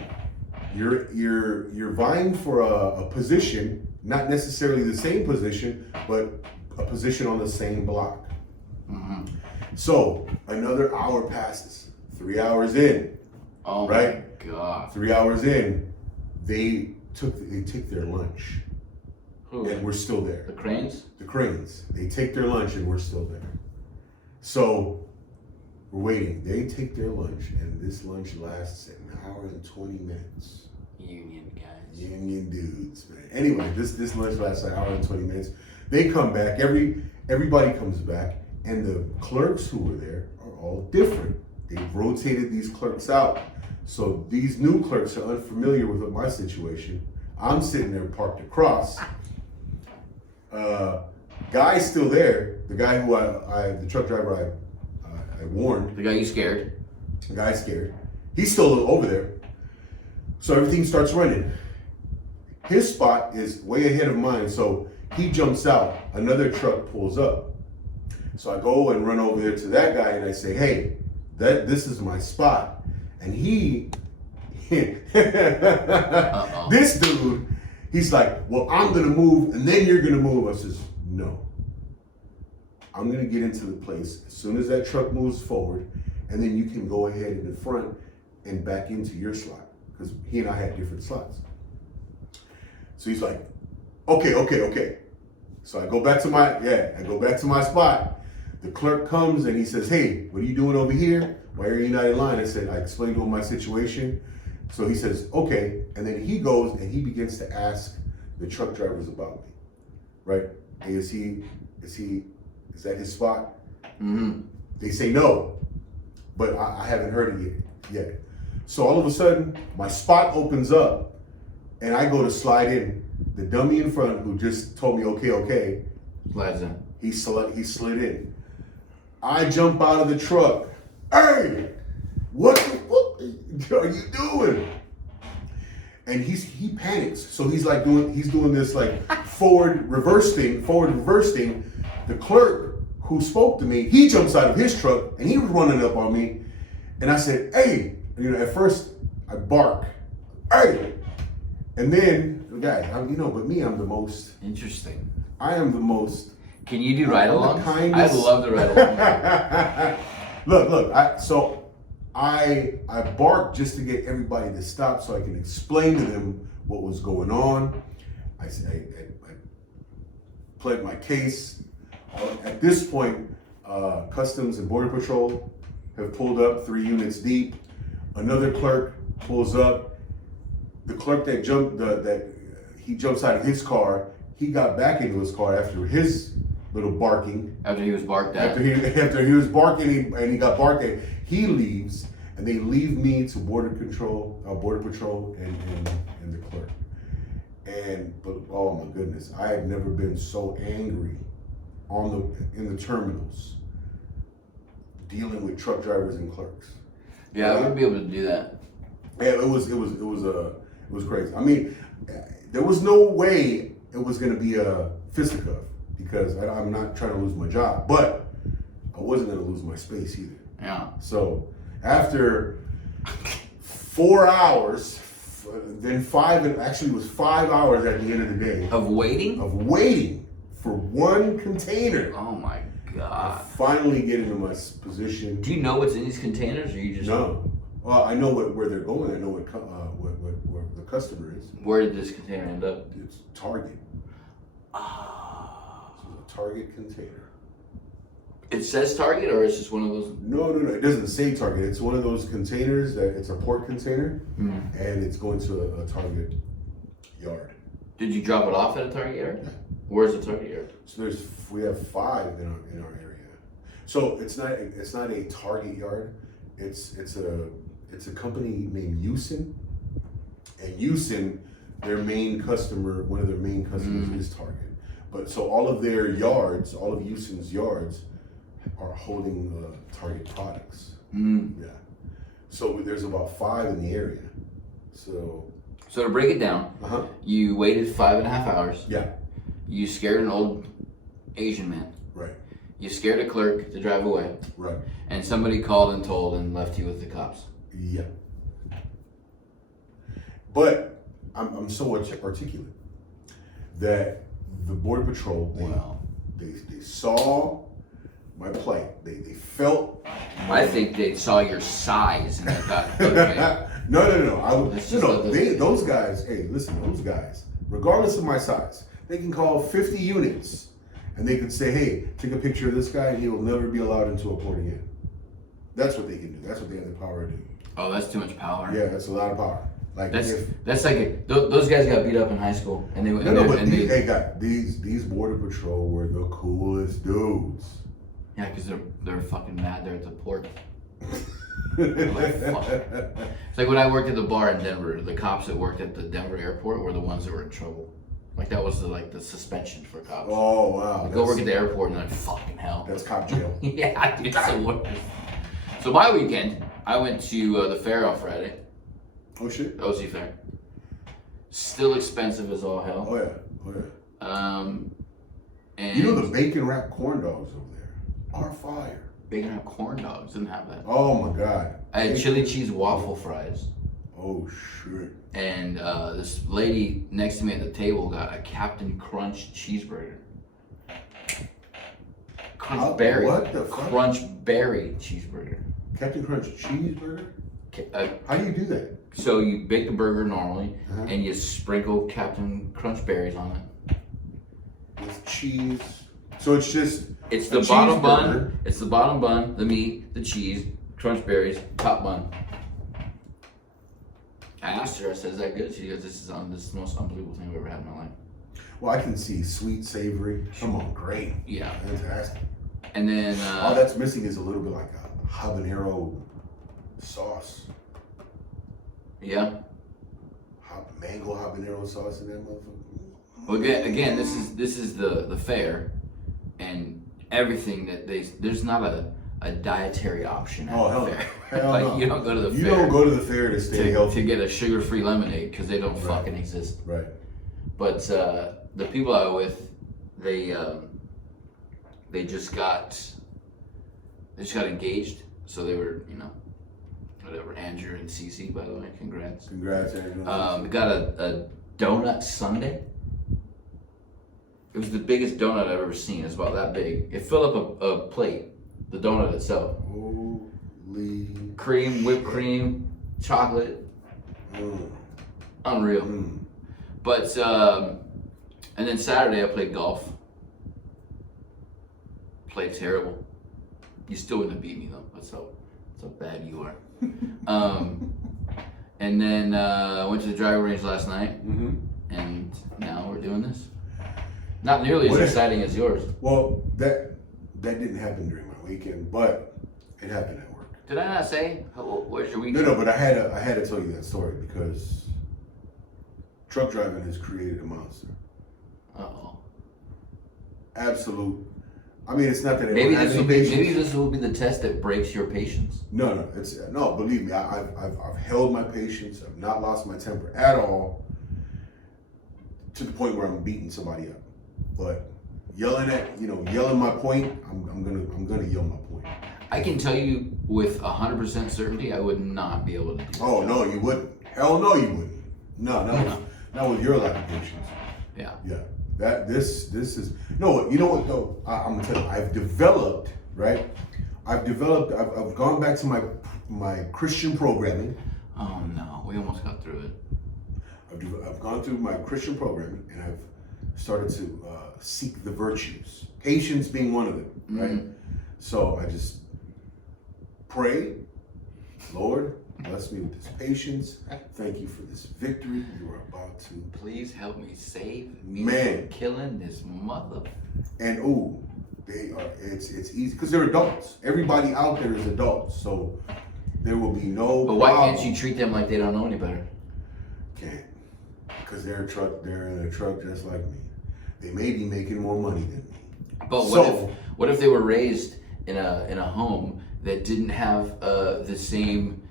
you're vying for a position, not necessarily the same position, but a position on the same block. Mm-hmm. So another hour passes, 3 hours in. Oh right? my God. 3 hours in, they took their lunch. Who? And we're still there. The cranes? The cranes. They take their lunch and we're still there. So we're waiting. They take their lunch and this lunch lasts an hour and 20 minutes. Union guys. Union dudes, man. Anyway, this lunch lasts an hour and 20 minutes. They come back. Everybody comes back, and the clerks who were there are all different. They've rotated these clerks out. So these new clerks are unfamiliar with my situation. I'm sitting there parked across. Guy's still there. The guy who the truck driver I warned. The guy you scared? The guy's scared. He's still over there. So everything starts running. His spot is way ahead of mine, so he jumps out. Another truck pulls up. So I go and run over there to that guy and I say, hey, this is my spot. And he, this dude, he's like, well, I'm gonna move and then you're gonna move. I says, no. I'm gonna get into the place as soon as that truck moves forward, and then you can go ahead in the front and back into your slot. Because he and I had different slots. So he's like, okay. So I go back to my spot. The clerk comes and he says, hey, what are you doing over here? Why are you not in line? I said, I explained to him my situation. So he says, okay. And then he goes and he begins to ask the truck drivers about me. Right? Hey, is that his spot? Mm-hmm. They say no, but I haven't heard it yet. So all of a sudden, my spot opens up and I go to slide in. The dummy in front who just told me, okay. Slides in. He slid in. I jump out of the truck. Hey, what the fuck are you doing? And he panics. So he's doing this like forward reverse thing. The clerk who spoke to me, he jumps out of his truck and he was running up on me. And I said, hey, at first I bark, hey. And then the guy, but me, I'm the most. Interesting. I am the most. Can you do ride-alongs? I'd love to ride along. Look. I barked just to get everybody to stop so I can explain to them what was going on. I pled my case. At this point, Customs and Border Patrol have pulled up 3 units deep. Another clerk pulls up. The clerk that jumps out of his car. He got back into his car after his little barking. After he was barked at. After he was barking and he got barked at, he leaves and they leave me to Border Patrol and the clerk. But oh my goodness, I have never been so angry in the terminals dealing with truck drivers and clerks. Yeah, I wouldn't be able to do that. Yeah, it was crazy. I mean, there was no way it was going to be a fisticuff because I'm not trying to lose my job, but I wasn't going to lose my space either. Yeah. So after 4 hours, then 5, and actually it was 5 hours at the end of the day Of waiting? of waiting for one container. Oh my I God. finally get into my position. Do you know what's in these containers, or you just No. Well, I know where they're going. I know what the customer is. Where did this container end up? It's Target. Ah. It's a Target container. It says Target, or it's just one of those? No. It doesn't say Target. It's one of those containers that it's a port container, Mm. and it's going to a Target yard. Did you drop it off at a Target yard? Yeah. Where's the Target yard? So we have 5 in our area. So it's not a Target yard. It's a company named Usen, and Usen, one of their main customers is Target. But so all of Usen's yards are holding Target products. Mm. Yeah. So there's about 5 in the area. So to break it down, you waited 5.5 hours. Yeah. You scared an old Asian man. Right. You scared a clerk to drive away. Right. And somebody called and told and left you with the cops. Yeah. But I'm so articulate that the Border Patrol, they saw my plight. They felt. I think they saw your size and they thought, okay. No. Those guys, hey, listen, those guys, regardless of my size, they can call 50 units and they can say, hey, take a picture of this guy and he will never be allowed into a port again. That's what they can do. That's what they have the power to do. Oh, that's too much power. Yeah, that's a lot of power. Like that's like those guys got beat up in high school, and these Border Patrol were the coolest dudes. Yeah, because they're fucking mad. They're at the port. They're like, fuck. It's like when I worked at the bar in Denver. The cops that worked at the Denver airport were the ones that were in trouble. Like that was the suspension for cops. Oh wow! Go work at the airport and they're like, fucking hell. That's cop jail. Yeah, dude, it's the worst. So my weekend I went to the fair on Friday. Oh shit. OC Fair. Still expensive as all hell. Oh yeah. And You know the bacon wrapped corn dogs over there are fire. bacon wrapped corn dogs didn't have that. Oh my god. I had chili cheese waffle fries. Oh shit. And this lady next to me at the table got a Captain Crunch cheeseburger. Crunch berry. What the fuck? Crunch berry cheeseburger. Captain Crunch cheeseburger? Uh, How do you do that? so you bake the burger normally, Uh-huh. and you sprinkle Captain Crunch berries on it. With cheese. So it's just It's a the bottom cheeseburger. bun. It's the bottom bun, the meat, the cheese, crunch berries, top bun. I asked her. I said, "Is that good?" She goes, "This is the most unbelievable thing I've ever had in my life." Well, I can see sweet, savory. Come on, great. Yeah. Fantastic. And then All that's missing is a little bit like a habanero sauce. yeah. Mango habanero sauce in that motherfucker. Well, again, this is the fair, and everything that there's not a dietary option at Oh, the hell fair. no. Hell Like no. you don't go to the You fair don't go to the fair to stay healthy. to get a sugar-free lemonade because they don't Right. fucking exist. Right. But the people I was with, they just got engaged, so they were whatever. Andrew and Cece, by the way, congrats. Congrats, Andrew. Got a donut sundae. It was the biggest donut I've ever seen. It's about that big. It filled up a plate, the donut itself. Holy. Cream, whipped cream, chocolate. Unreal. Mm. But, and then Saturday I played golf. Played terrible. You still wouldn't have beat me though. That's how bad you are. And then I went to the driving range last night. Mm-hmm. And now we're doing this. Not nearly as What if- exciting as yours. Well, that didn't happen during my weekend, but it happened at work. Did I not say? Where's your No, weekend? no, but I had to tell you that story because truck driving has created a monster. Uh-oh. Absolute. I mean, it's not that I Maybe don't have this any will be patience. the test that breaks your patience. No, believe me, I've held my patience. I've not lost my temper at all to the point where I'm beating somebody up. But yelling my point, I'm gonna yell my point. I can tell you with 100% certainty, I would not be able to do that. Oh no, you wouldn't. Hell no, you wouldn't. No, not with your lack of patience. Yeah. Yeah. This is no. You know what though? I'm gonna tell you. I've developed. I've gone back to my Christian programming. Oh no, we almost got through it. I've gone through my Christian programming and I've started to seek the virtues. Patience being one of them. Right. So I just pray, Lord, bless me with this patience. Thank you for this victory you are about to. Please help me save me Man. from killing this mother. And they are. It's easy because they're adults. Everybody out there is adults, so there will be no. But why problem. can't you treat them like they don't know any better? Can't, because they're in a truck just like me. They may be making more money than me. But what if they were raised in a home that didn't have the same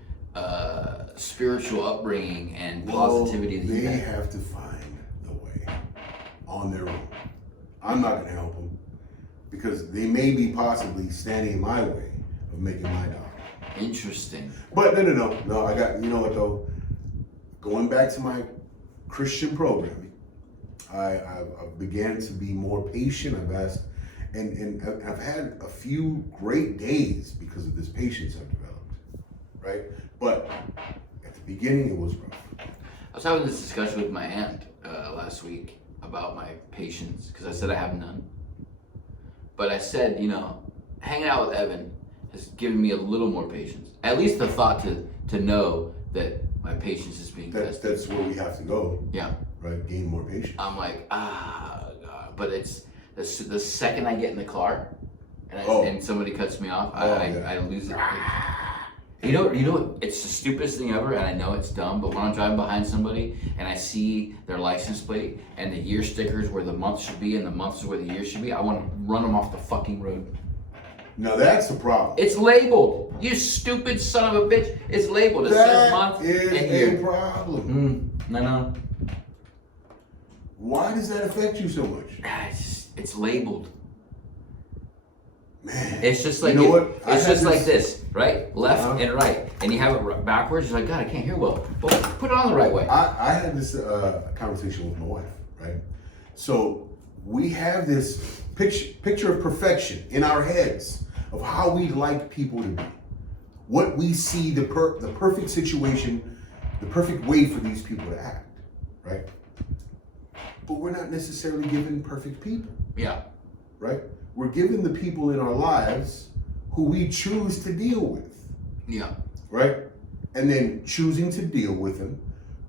spiritual upbringing and positivity that you they had? have to find the way on their own. I'm not going to help them because they may be possibly standing in my way of making my dollar. Interesting. But no. I got, you know what though? Going back to my Christian programming, I began to be more patient. I've asked, and I've had a few great days because of this patience I've developed, right? But at the beginning, it was rough. I was having this discussion with my aunt last week about my patience because I said I have none. But I said, hanging out with Evan has given me a little more patience. At least the thought to know that my patience is being tested. That's where we have to go, Yeah. right? Gain more patience. I'm like, God. But it's the second I get in the car and somebody cuts me off, I lose it. You know what? It's the stupidest thing ever, and I know it's dumb, but when I'm driving behind somebody and I see their license plate and the year stickers where the month should be and the months where the year should be, I want to run them off the fucking road. Now that's the problem. It's labeled. You stupid son of a bitch. It's labeled. It says month That is and a year. problem. I know. Why does that affect you so much? It's labeled. Man. It's just like You know what? I It's had just like this, right? Left Uh-huh. and right, and you have it backwards. You're like, God, I can't hear well. Well, put it on the right way. I had this conversation with my wife, right? So we have this picture of perfection in our heads of how we like people to be, what we see the perfect situation, the perfect way for these people to act, right? But we're not necessarily given perfect people, Yeah. right? We're given the people in our lives who we choose to deal with, Yeah. right? And then choosing to deal with them,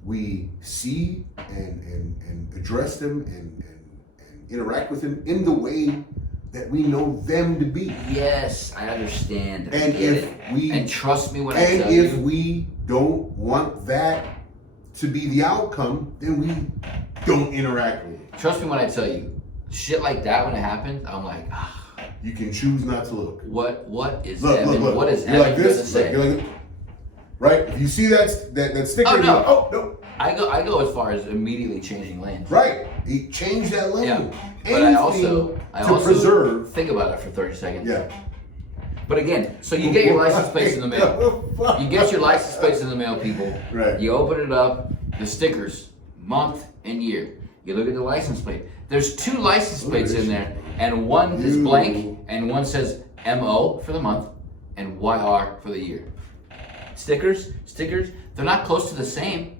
we see and address them and interact with them in the way that we know them to be. Yes, I understand. I And get if it. we and trust me when I and tell if you. we don't want that to be the outcome, then we don't interact with it. Trust me when I tell you. Shit like that when it happens, I'm like, You can choose not to look. what is Look, Evan? look. What is You're Evan like gonna this. say? You're like, right? If you see that sticker, Oh, you're no. like, oh no. I go as far as immediately changing lanes. Right. He changed that lane. Yeah. But I Anything also to preserve. think about it for 30 seconds. Yeah. But again, so you get your license plates in the mail. You get your license plates in the mail, people. Right. You open it up, the stickers, month and year. You look at the license plate. There's 2 license plates in there, and one is blank, and one says MO for the month, and YR for the year. Stickers, they're not close to the same.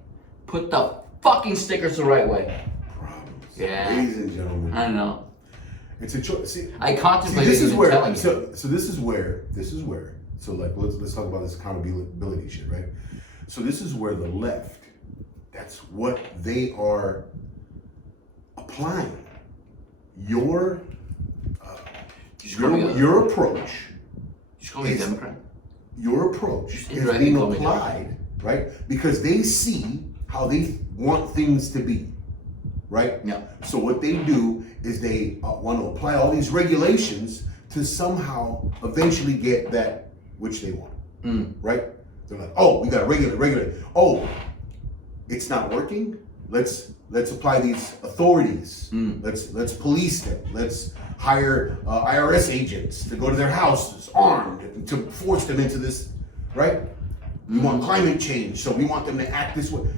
Put the fucking stickers the right way. Problems. Yeah. Ladies and gentlemen, I don't know. it's a choice. See, I contemplated this is even where. telling you. So this is where. So like, let's talk about this accountability shit, right? So this is where the left. That's what they are applying. Your your approach. You call me a is- Democrat? Your approach Just is indirectly being call me applied, right? Because they see how they want things to be, right? Yeah. So what they do is they want to apply all these regulations to somehow eventually get that which they want, right? They're like, oh, we got to regulate. Oh, it's not working. Let's apply these authorities. Let's police them. Let's hire IRS agents to go to their houses armed to force them into this, right? We want climate change, so we want them to act this way.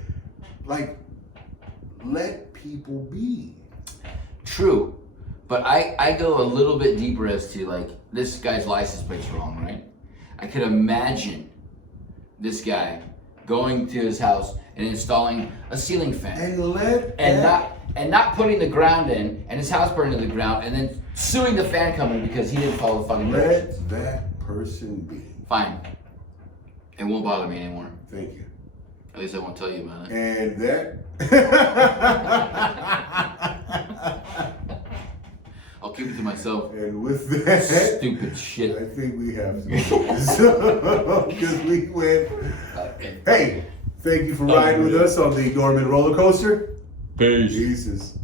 Like, let people be. True. But I go a little bit deeper as to like this guy's license plate's wrong, right? I could imagine this guy going to his house and installing a ceiling fan and not putting the ground in and his house burning to the ground and then suing the fan company because he didn't follow the fucking directions. Let that person be. Fine. It won't bother me anymore. Thank you. At least I won't tell you about it. And that. I'll keep it to myself. And with that, Stupid shit. I think we have to. Because we went. Hey, thank you for riding with us on the Dorman roller coaster. Peace. Jesus.